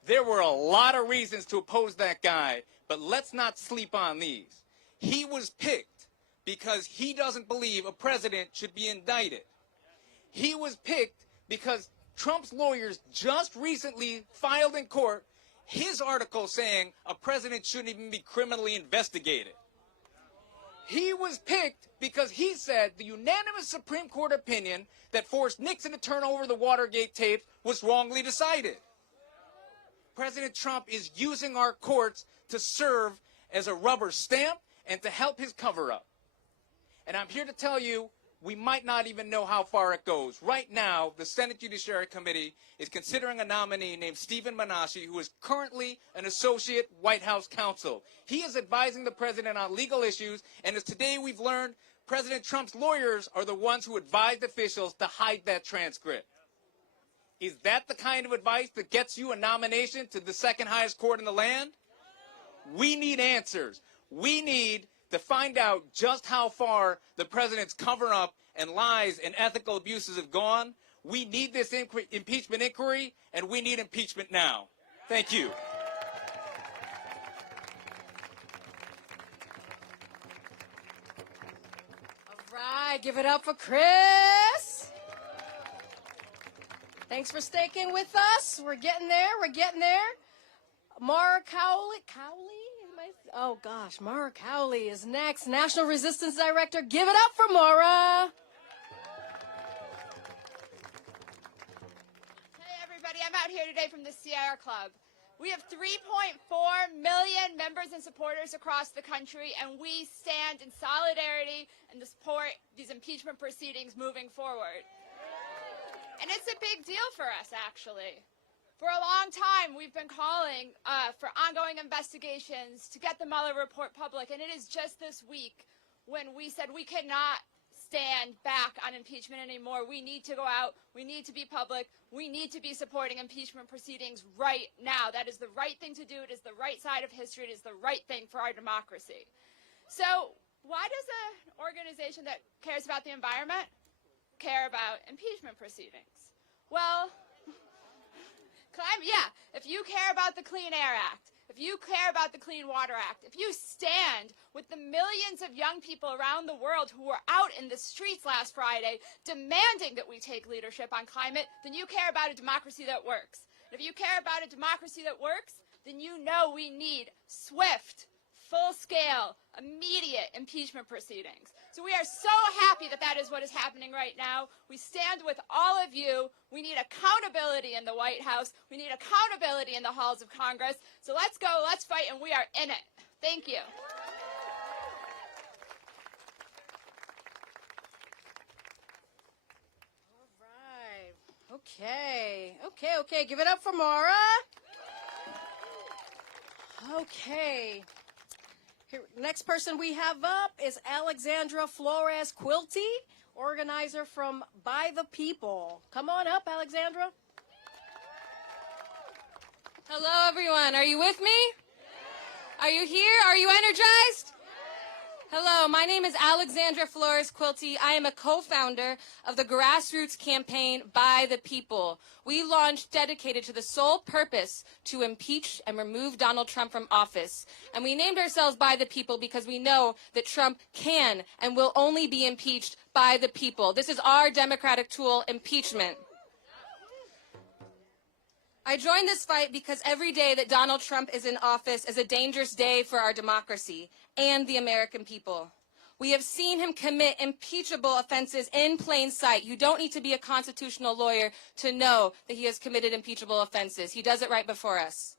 There were a lot of reasons to oppose that guy, but let's not sleep on these. He was picked because he doesn't believe a president should be indicted. He was picked because Trump's lawyers just recently filed in court his article saying a president shouldn't even be criminally investigated. He was picked because he said the unanimous Supreme Court opinion that forced Nixon to turn over the Watergate tapes was wrongly decided. President Trump is using our courts to serve as a rubber stamp and to help his cover-up. And I'm here to tell you, we might not even know how far it goes. Right now, the Senate Judiciary Committee is considering a nominee named Stephen Menashe, who is currently an associate White House counsel. He is advising the president on legal issues, and as today we've learned, President Trump's lawyers are the ones who advised officials to hide that transcript. Is that the kind of advice that gets you a nomination to the second highest court in the land? We need answers. We need to find out just how far the president's cover-up and lies and ethical abuses have gone. We need this impeachment inquiry, and we need impeachment now. Thank you. All right, give it up for Chris. Thanks for sticking with us. We're getting there. We're getting there. Mara Cowley. Oh, gosh. Mara Cowley is next. National Resistance Director. Give it up for Mara. Hey, everybody. I'm out here today from the Sierra Club. We have 3.4 million members and supporters across the country, and we stand in solidarity and to support these impeachment proceedings moving forward. And it's a big deal for us, actually. For a long time, we've been calling for ongoing investigations to get the Mueller report public, and it is just this week when we said we cannot stand back on impeachment anymore. We need to go out. We need to be public. We need to be supporting impeachment proceedings right now. That is the right thing to do. It is the right side of history. It is the right thing for our democracy. So why does an organization that cares about the environment care about impeachment proceedings? Well, if you care about the Clean Air Act, if you care about the Clean Water Act, if you stand with the millions of young people around the world who were out in the streets last Friday demanding that we take leadership on climate, then you care about a democracy that works. And if you care about a democracy that works, then you know we need swift, full-scale, immediate impeachment proceedings. So we are so happy that that is what is happening right now. We stand with all of you. We need accountability in the White House. We need accountability in the halls of Congress. So let's go, let's fight, and we are in it. Thank you. All right. Okay. Give it up for Mara. Okay. Here, next person we have up is Alexandra Flores Quilty, organizer from By the People. Come on up, Alexandra. Hello, everyone. Are you with me? Are you here? Are you energized? Hello, my name is Alexandra Flores Quilty. I am a co-founder of the grassroots campaign By the People. We launched dedicated to the sole purpose to impeach and remove Donald Trump from office. And we named ourselves By the People because we know that Trump can and will only be impeached by the people. This is our democratic tool, impeachment. I joined this fight because every day that Donald Trump is in office is a dangerous day for our democracy and the American people. We have seen him commit impeachable offenses in plain sight. You don't need to be a constitutional lawyer to know that he has committed impeachable offenses. He does it right before us.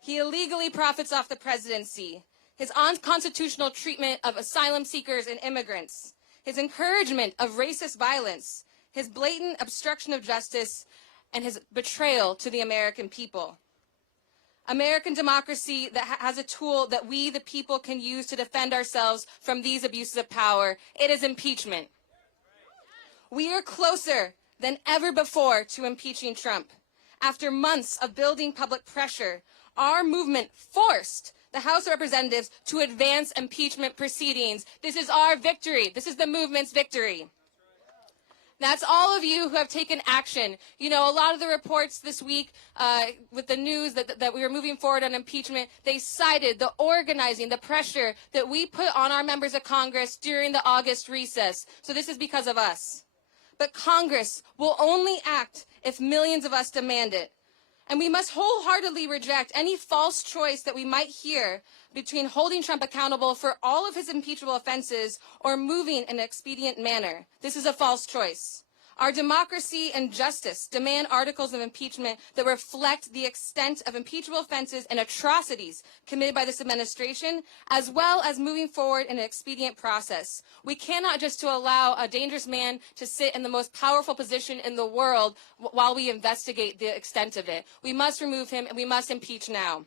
He illegally profits off the presidency. His unconstitutional treatment of asylum seekers and immigrants. His encouragement of racist violence. His blatant obstruction of justice and his betrayal to the American people. American democracy that has a tool that we, the people, can use to defend ourselves from these abuses of power. It is impeachment. We are closer than ever before to impeaching Trump. After months of building public pressure, our movement forced the House of Representatives to advance impeachment proceedings. This is our victory. This is the movement's victory. That's all of you who have taken action. You know, a lot of the reports this week with the news that we were moving forward on impeachment, they cited the organizing, the pressure that we put on our members of Congress during the August recess. So this is because of us. But Congress will only act if millions of us demand it. And we must wholeheartedly reject any false choice that we might hear between holding Trump accountable for all of his impeachable offenses or moving in an expedient manner. This is a false choice. Our democracy and justice demand articles of impeachment that reflect the extent of impeachable offenses and atrocities committed by this administration, as well as moving forward in an expedient process. We cannot just allow a dangerous man to sit in the most powerful position in the world while we investigate the extent of it. We must remove him, and we must impeach now.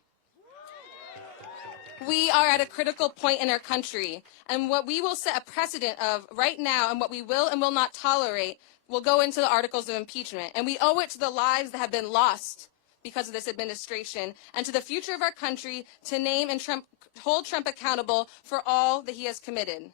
We are at a critical point in our country, and what we will set a precedent of right now and what we will and will not tolerate will go into the articles of impeachment. And we owe it to the lives that have been lost because of this administration and to the future of our country to name and hold Trump accountable for all that he has committed.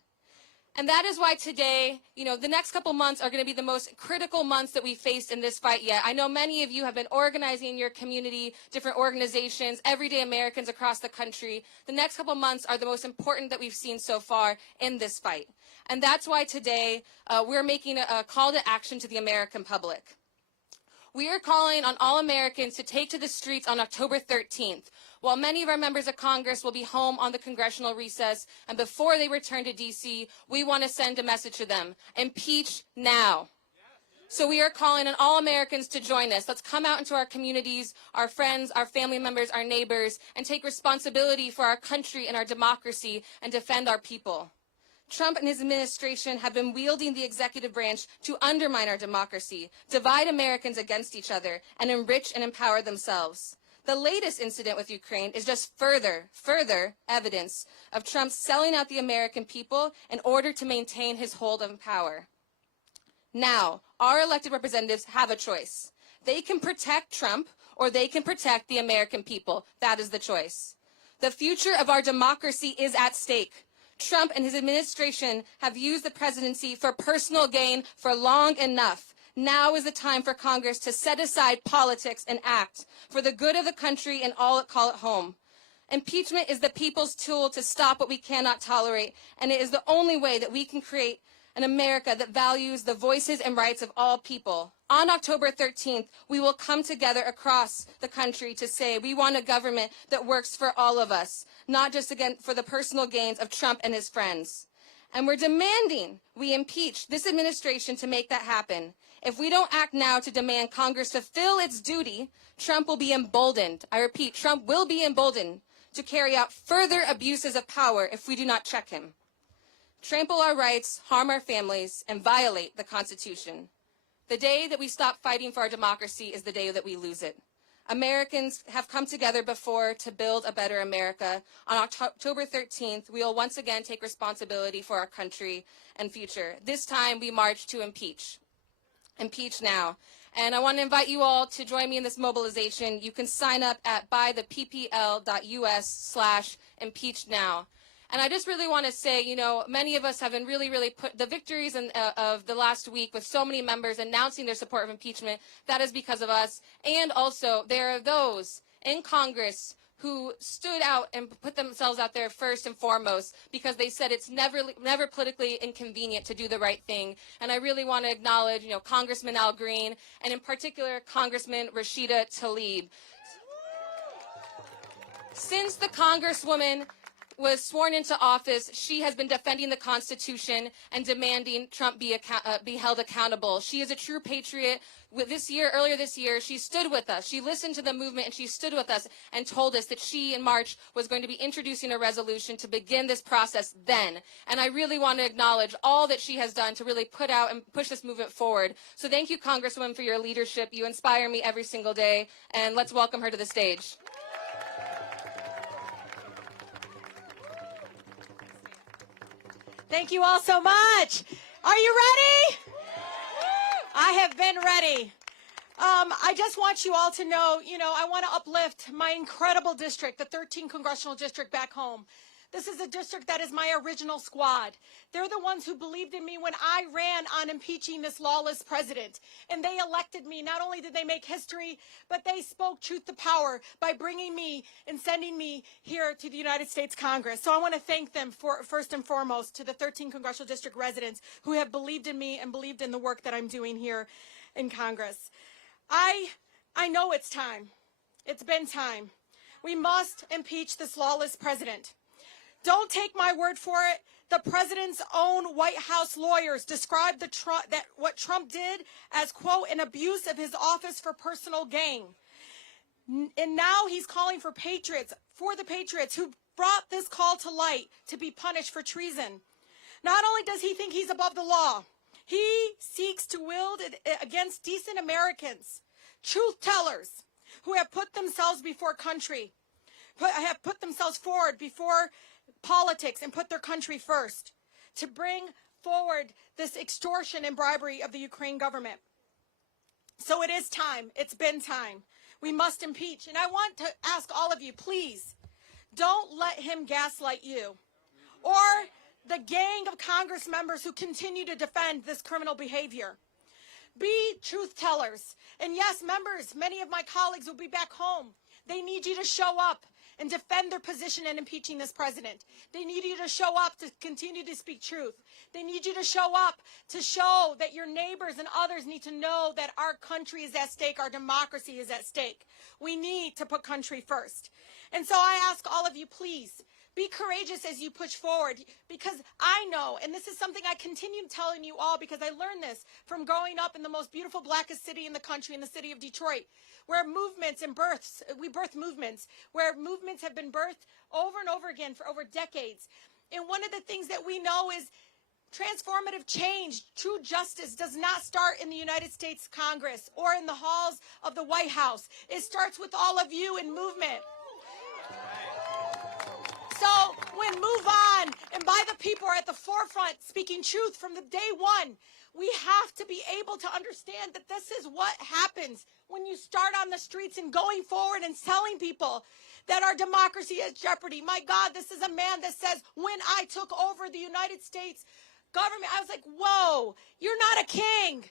And that is why today, the next couple months are going to be the most critical months that we faced in this fight yet. I know many of you have been organizing in your community, different organizations, everyday Americans across the country. The next couple months are the most important that we've seen so far in this fight. And that's why today we're making a call to action to the American public. We are calling on all Americans to take to the streets on October 13th. While many of our members of Congress will be home on the congressional recess and before they return to D.C., we want to send a message to them. Impeach now. So we are calling on all Americans to join us. Let's come out into our communities, our friends, our family members, our neighbors, and take responsibility for our country and our democracy and defend our people. Trump and his administration have been wielding the executive branch to undermine our democracy, divide Americans against each other, and enrich and empower themselves. The latest incident with Ukraine is just further evidence of Trump selling out the American people in order to maintain his hold of power. Now, our elected representatives have a choice. They can protect Trump or they can protect the American people. That is the choice. The future of our democracy is at stake. Trump and his administration have used the presidency for personal gain for long enough. Now is the time for Congress to set aside politics and act for the good of the country and all that call it home. Impeachment is the people's tool to stop what we cannot tolerate, and it is the only way that we can create an America that values the voices and rights of all people. On October 13th, we will come together across the country to say we want a government that works for all of us, not just again for the personal gains of Trump and his friends. And we're demanding we impeach this administration to make that happen. If we don't act now to demand Congress fulfill its duty, Trump will be emboldened. I repeat, Trump will be emboldened to carry out further abuses of power if we do not check him. Trample our rights, harm our families, and violate the Constitution. The day that we stop fighting for our democracy is the day that we lose it. Americans have come together before to build a better America. On October 13th, we will once again take responsibility for our country and future. This time, we march to impeach. Impeach now. And I want to invite you all to join me in this mobilization. You can sign up at buytheppl.us/impeachnow. And I just really want to say, many of us have been really put the victories of the last week with so many members announcing their support of impeachment. That is because of us. And also, there are those in Congress who stood out and put themselves out there first and foremost because they said it's never politically inconvenient to do the right thing. And I really want to acknowledge, Congressman Al Green, and in particular, Congressman Rashida Tlaib. Since the Congresswoman was sworn into office, she has been defending the Constitution and demanding Trump be held accountable. She is a true patriot. Earlier this year, she stood with us. She listened to the movement and she stood with us and told us that she, in March, was going to be introducing a resolution to begin this process then. And I really want to acknowledge all that she has done to really put out and push this movement forward. So thank you, Congresswoman, for your leadership. You inspire me every single day. And let's welcome her to the stage. Thank you all so much. Are you ready? I have been ready. I just want you all to know, I want to uplift my incredible district, the 13th Congressional District back home. This is a district that is my original squad. They're the ones who believed in me when I ran on impeaching this lawless president. And they elected me. Not only did they make history, but they spoke truth to power by bringing me and sending me here to the United States Congress. So I want to thank them first and foremost to the 13th Congressional District residents who have believed in me and believed in the work that I'm doing here in Congress. I know it's time. It's been time. We must impeach this lawless president. Don't take my word for it. The president's own White House lawyers described what Trump did as, quote, an abuse of his office for personal gain. And now he's calling for the patriots who brought this call to light to be punished for treason. Not only does he think he's above the law, he seeks to wield it against decent Americans, truth tellers who have put themselves before country, have put themselves forward before politics and put their country first, to bring forward this extortion and bribery of the Ukraine government. So it is time. It's been time. We must impeach. And I want to ask all of you, please, don't let him gaslight you or the gang of Congress members who continue to defend this criminal behavior. Be truth tellers. And yes, members, many of my colleagues will be back home. They need you to show up and defend their position in impeaching this president. They need you to show up to continue to speak truth. They need you to show up to show that your neighbors and others need to know that our country is at stake, our democracy is at stake. We need to put country first. And so I ask all of you, please, be courageous as you push forward, because I know, and this is something I continue telling you all because I learned this from growing up in the most beautiful, blackest city in the country, in the city of Detroit, where movements and we birth movements, where movements have been birthed over and over again for over decades. And one of the things that we know is transformative change, true justice does not start in the United States Congress or in the halls of the White House. It starts with all of you in movement. So when Move On and By the People are at the forefront speaking truth from the day one, we have to be able to understand that this is what happens when you start on the streets and going forward and telling people that our democracy is jeopardy. My God, this is a man that says, when I took over the United States government, I was like, whoa, you're not a king.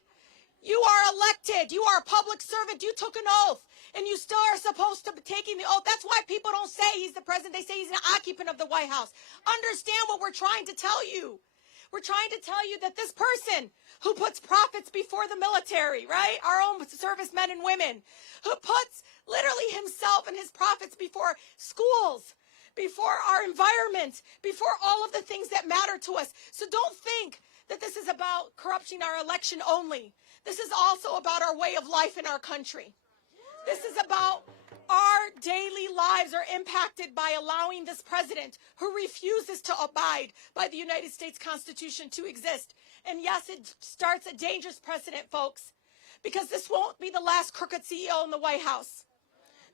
You are elected. You are a public servant. You took an oath, and you still are supposed to be taking the oath. That's why people don't say he's the president. They say he's an occupant of the White House. Understand what we're trying to tell you. We're trying to tell you that this person who puts profits before the military, right, our own servicemen and women, who puts literally himself and his profits before schools, before our environment, before all of the things that matter to us. So don't think that this is about corrupting our election only. This is also about our way of life in our country. This is about our daily lives are impacted by allowing this president who refuses to abide by the United States Constitution to exist. And yes, it starts a dangerous precedent, folks, because this won't be the last crooked CEO in the White House.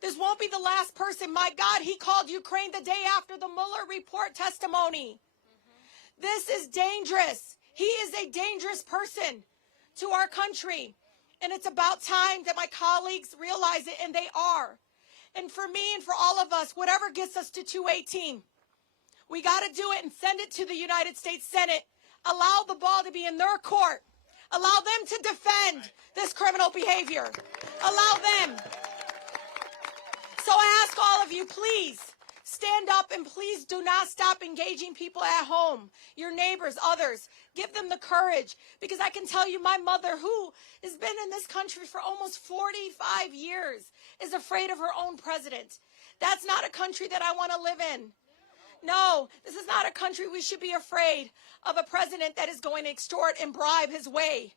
This won't be the last person. My God, he called Ukraine the day after the Mueller report testimony. This is dangerous. He is a dangerous person to our country. And it's about time that my colleagues realize it, and they are. And for me and for all of us, whatever gets us to 218, we got to do it and send it to the United States Senate. Allow the ball to be in their court. Allow them to defend this criminal behavior. Allow them. So I ask all of you, please, stand up and please do not stop engaging people at home, your neighbors, others. Give them the courage, because I can tell you my mother, who has been in this country for almost 45 years, is afraid of her own president. That's not a country that I want to live in. No, this is not a country we should be afraid of, a president that is going to extort and bribe his way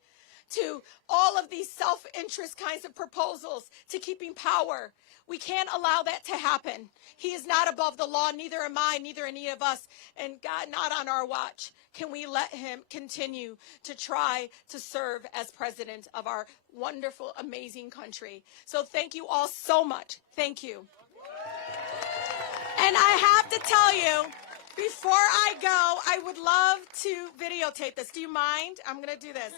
to all of these self-interest kinds of proposals to keeping power. We can't allow that to happen. He is not above the law, neither am I, neither any of us, and God, not on our watch can we let him continue to try to serve as president of our wonderful, amazing country. So thank you all so much. Thank you. And I have to tell you, before I go, I would love to videotape this. Do you mind? I'm going to do this.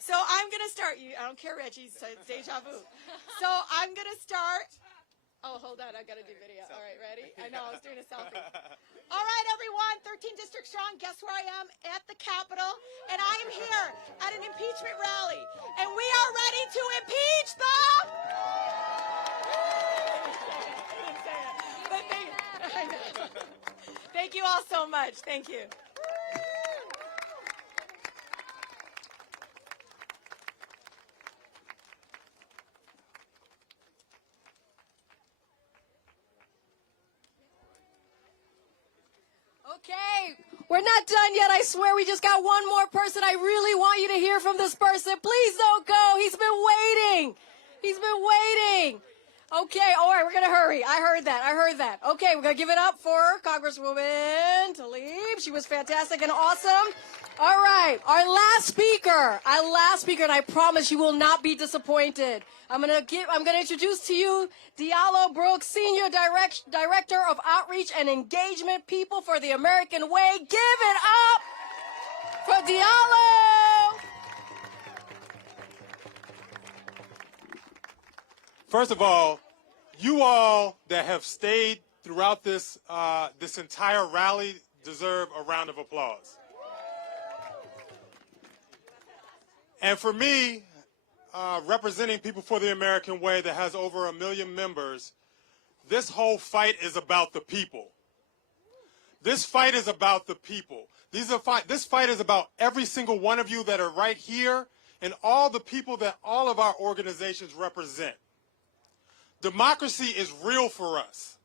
So I'm going to start. I don't care, Reggie. It's deja vu. So I'm going to start. Oh, hold on. I got to do video. All right, ready? I know. I was doing a selfie. All right, everyone. 13 District Strong. Guess where I am? At the Capitol. And I am here at an impeachment rally. And we are ready to impeach the... Thank you all so much. Thank you. Okay, we're not done yet. I swear we just got one more person. I really want you to hear from this person. Please don't go. He's been waiting. He's been waiting. Okay, all right, we're going to hurry. I heard that. Okay, we're going to give it up for Congresswoman Tlaib. She was fantastic and awesome. All right, our last speaker, and I promise you will not be disappointed. I'm going to introduce to you Diallo Brooks, Senior Director of Outreach and Engagement, People for the American Way. Give it up for Diallo. First of all, you all that have stayed throughout this this entire rally deserve a round of applause. And for me, representing People for the American Way that has over 1 million members, this whole fight is about the people. This fight is about the people. This fight is about every single one of you that are right here and all the people that all of our organizations represent. Democracy is real for us.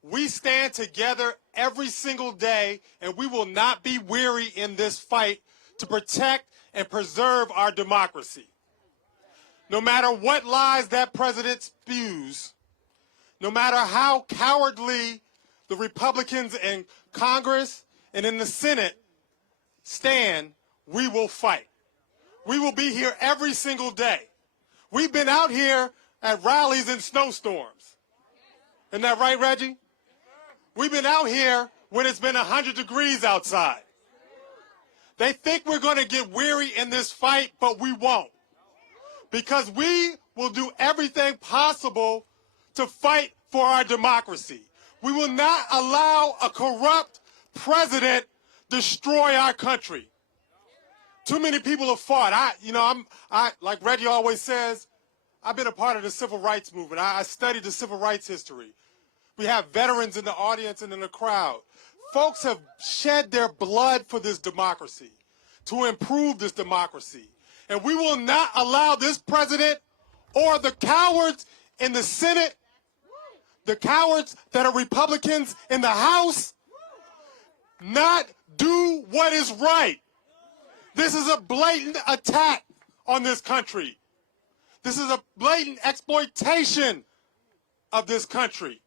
We stand together every single day, and we will not be weary in this fight to protect and preserve our democracy. No matter what lies that president spews, no matter how cowardly the Republicans in Congress and in the Senate stand, we will fight. We will be here every single day. We've been out here at rallies in snowstorms. Isn't that right, Reggie? We've been out here when it's been 100 degrees outside. They think we're going to get weary in this fight, but we won't. Because we will do everything possible to fight for our democracy. We will not allow a corrupt president destroy our country. Too many people have fought. Like Reggie always says, I've been a part of the civil rights movement. I studied the civil rights history. We have veterans in the audience and in the crowd. Folks have shed their blood for this democracy, to improve this democracy. And we will not allow this president or the cowards in the Senate, the cowards that are Republicans in the House, not do what is right. This is a blatant attack on this country. This is a blatant exploitation of this country.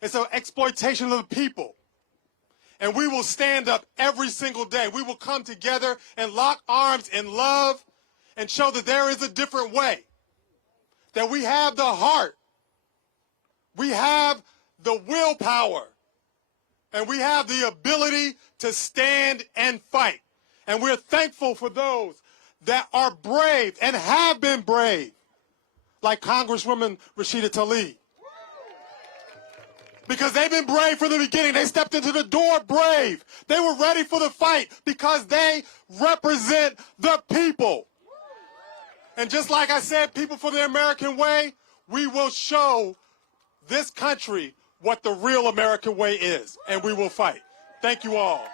It's an exploitation of the people. And we will stand up every single day. We will come together and lock arms in love and show that there is a different way. That we have the heart. We have the willpower. And we have the ability to stand and fight. And we're thankful for those that are brave and have been brave, like Congresswoman Rashida Tlaib. Because they've been brave from the beginning. They stepped into the door brave. They were ready for the fight because they represent the people. And just like I said, People for the American Way, we will show this country what the real American way is, and we will fight. Thank you all.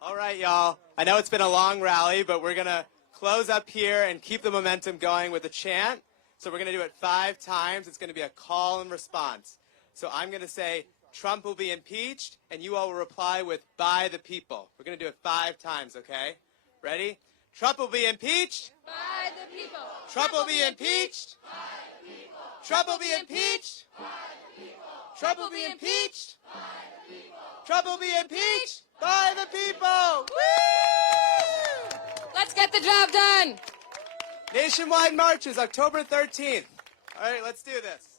All right, y'all. I know it's been a long rally, but we're going to close up here and keep the momentum going with a chant. So we're going to do it 5 times. It's going to be a call and response. So I'm going to say, Trump will be impeached, and you all will reply with, by the people. We're going to do it 5 times, okay? Ready? Trump will be impeached. By the people. Trump will be impeached. By the people. Trump will be impeached. By the people. Trump will be impeached. By the people. Trump will be impeached by the people. Woo! Let's get the job done. Nationwide marches, October 13th. All right, let's do this.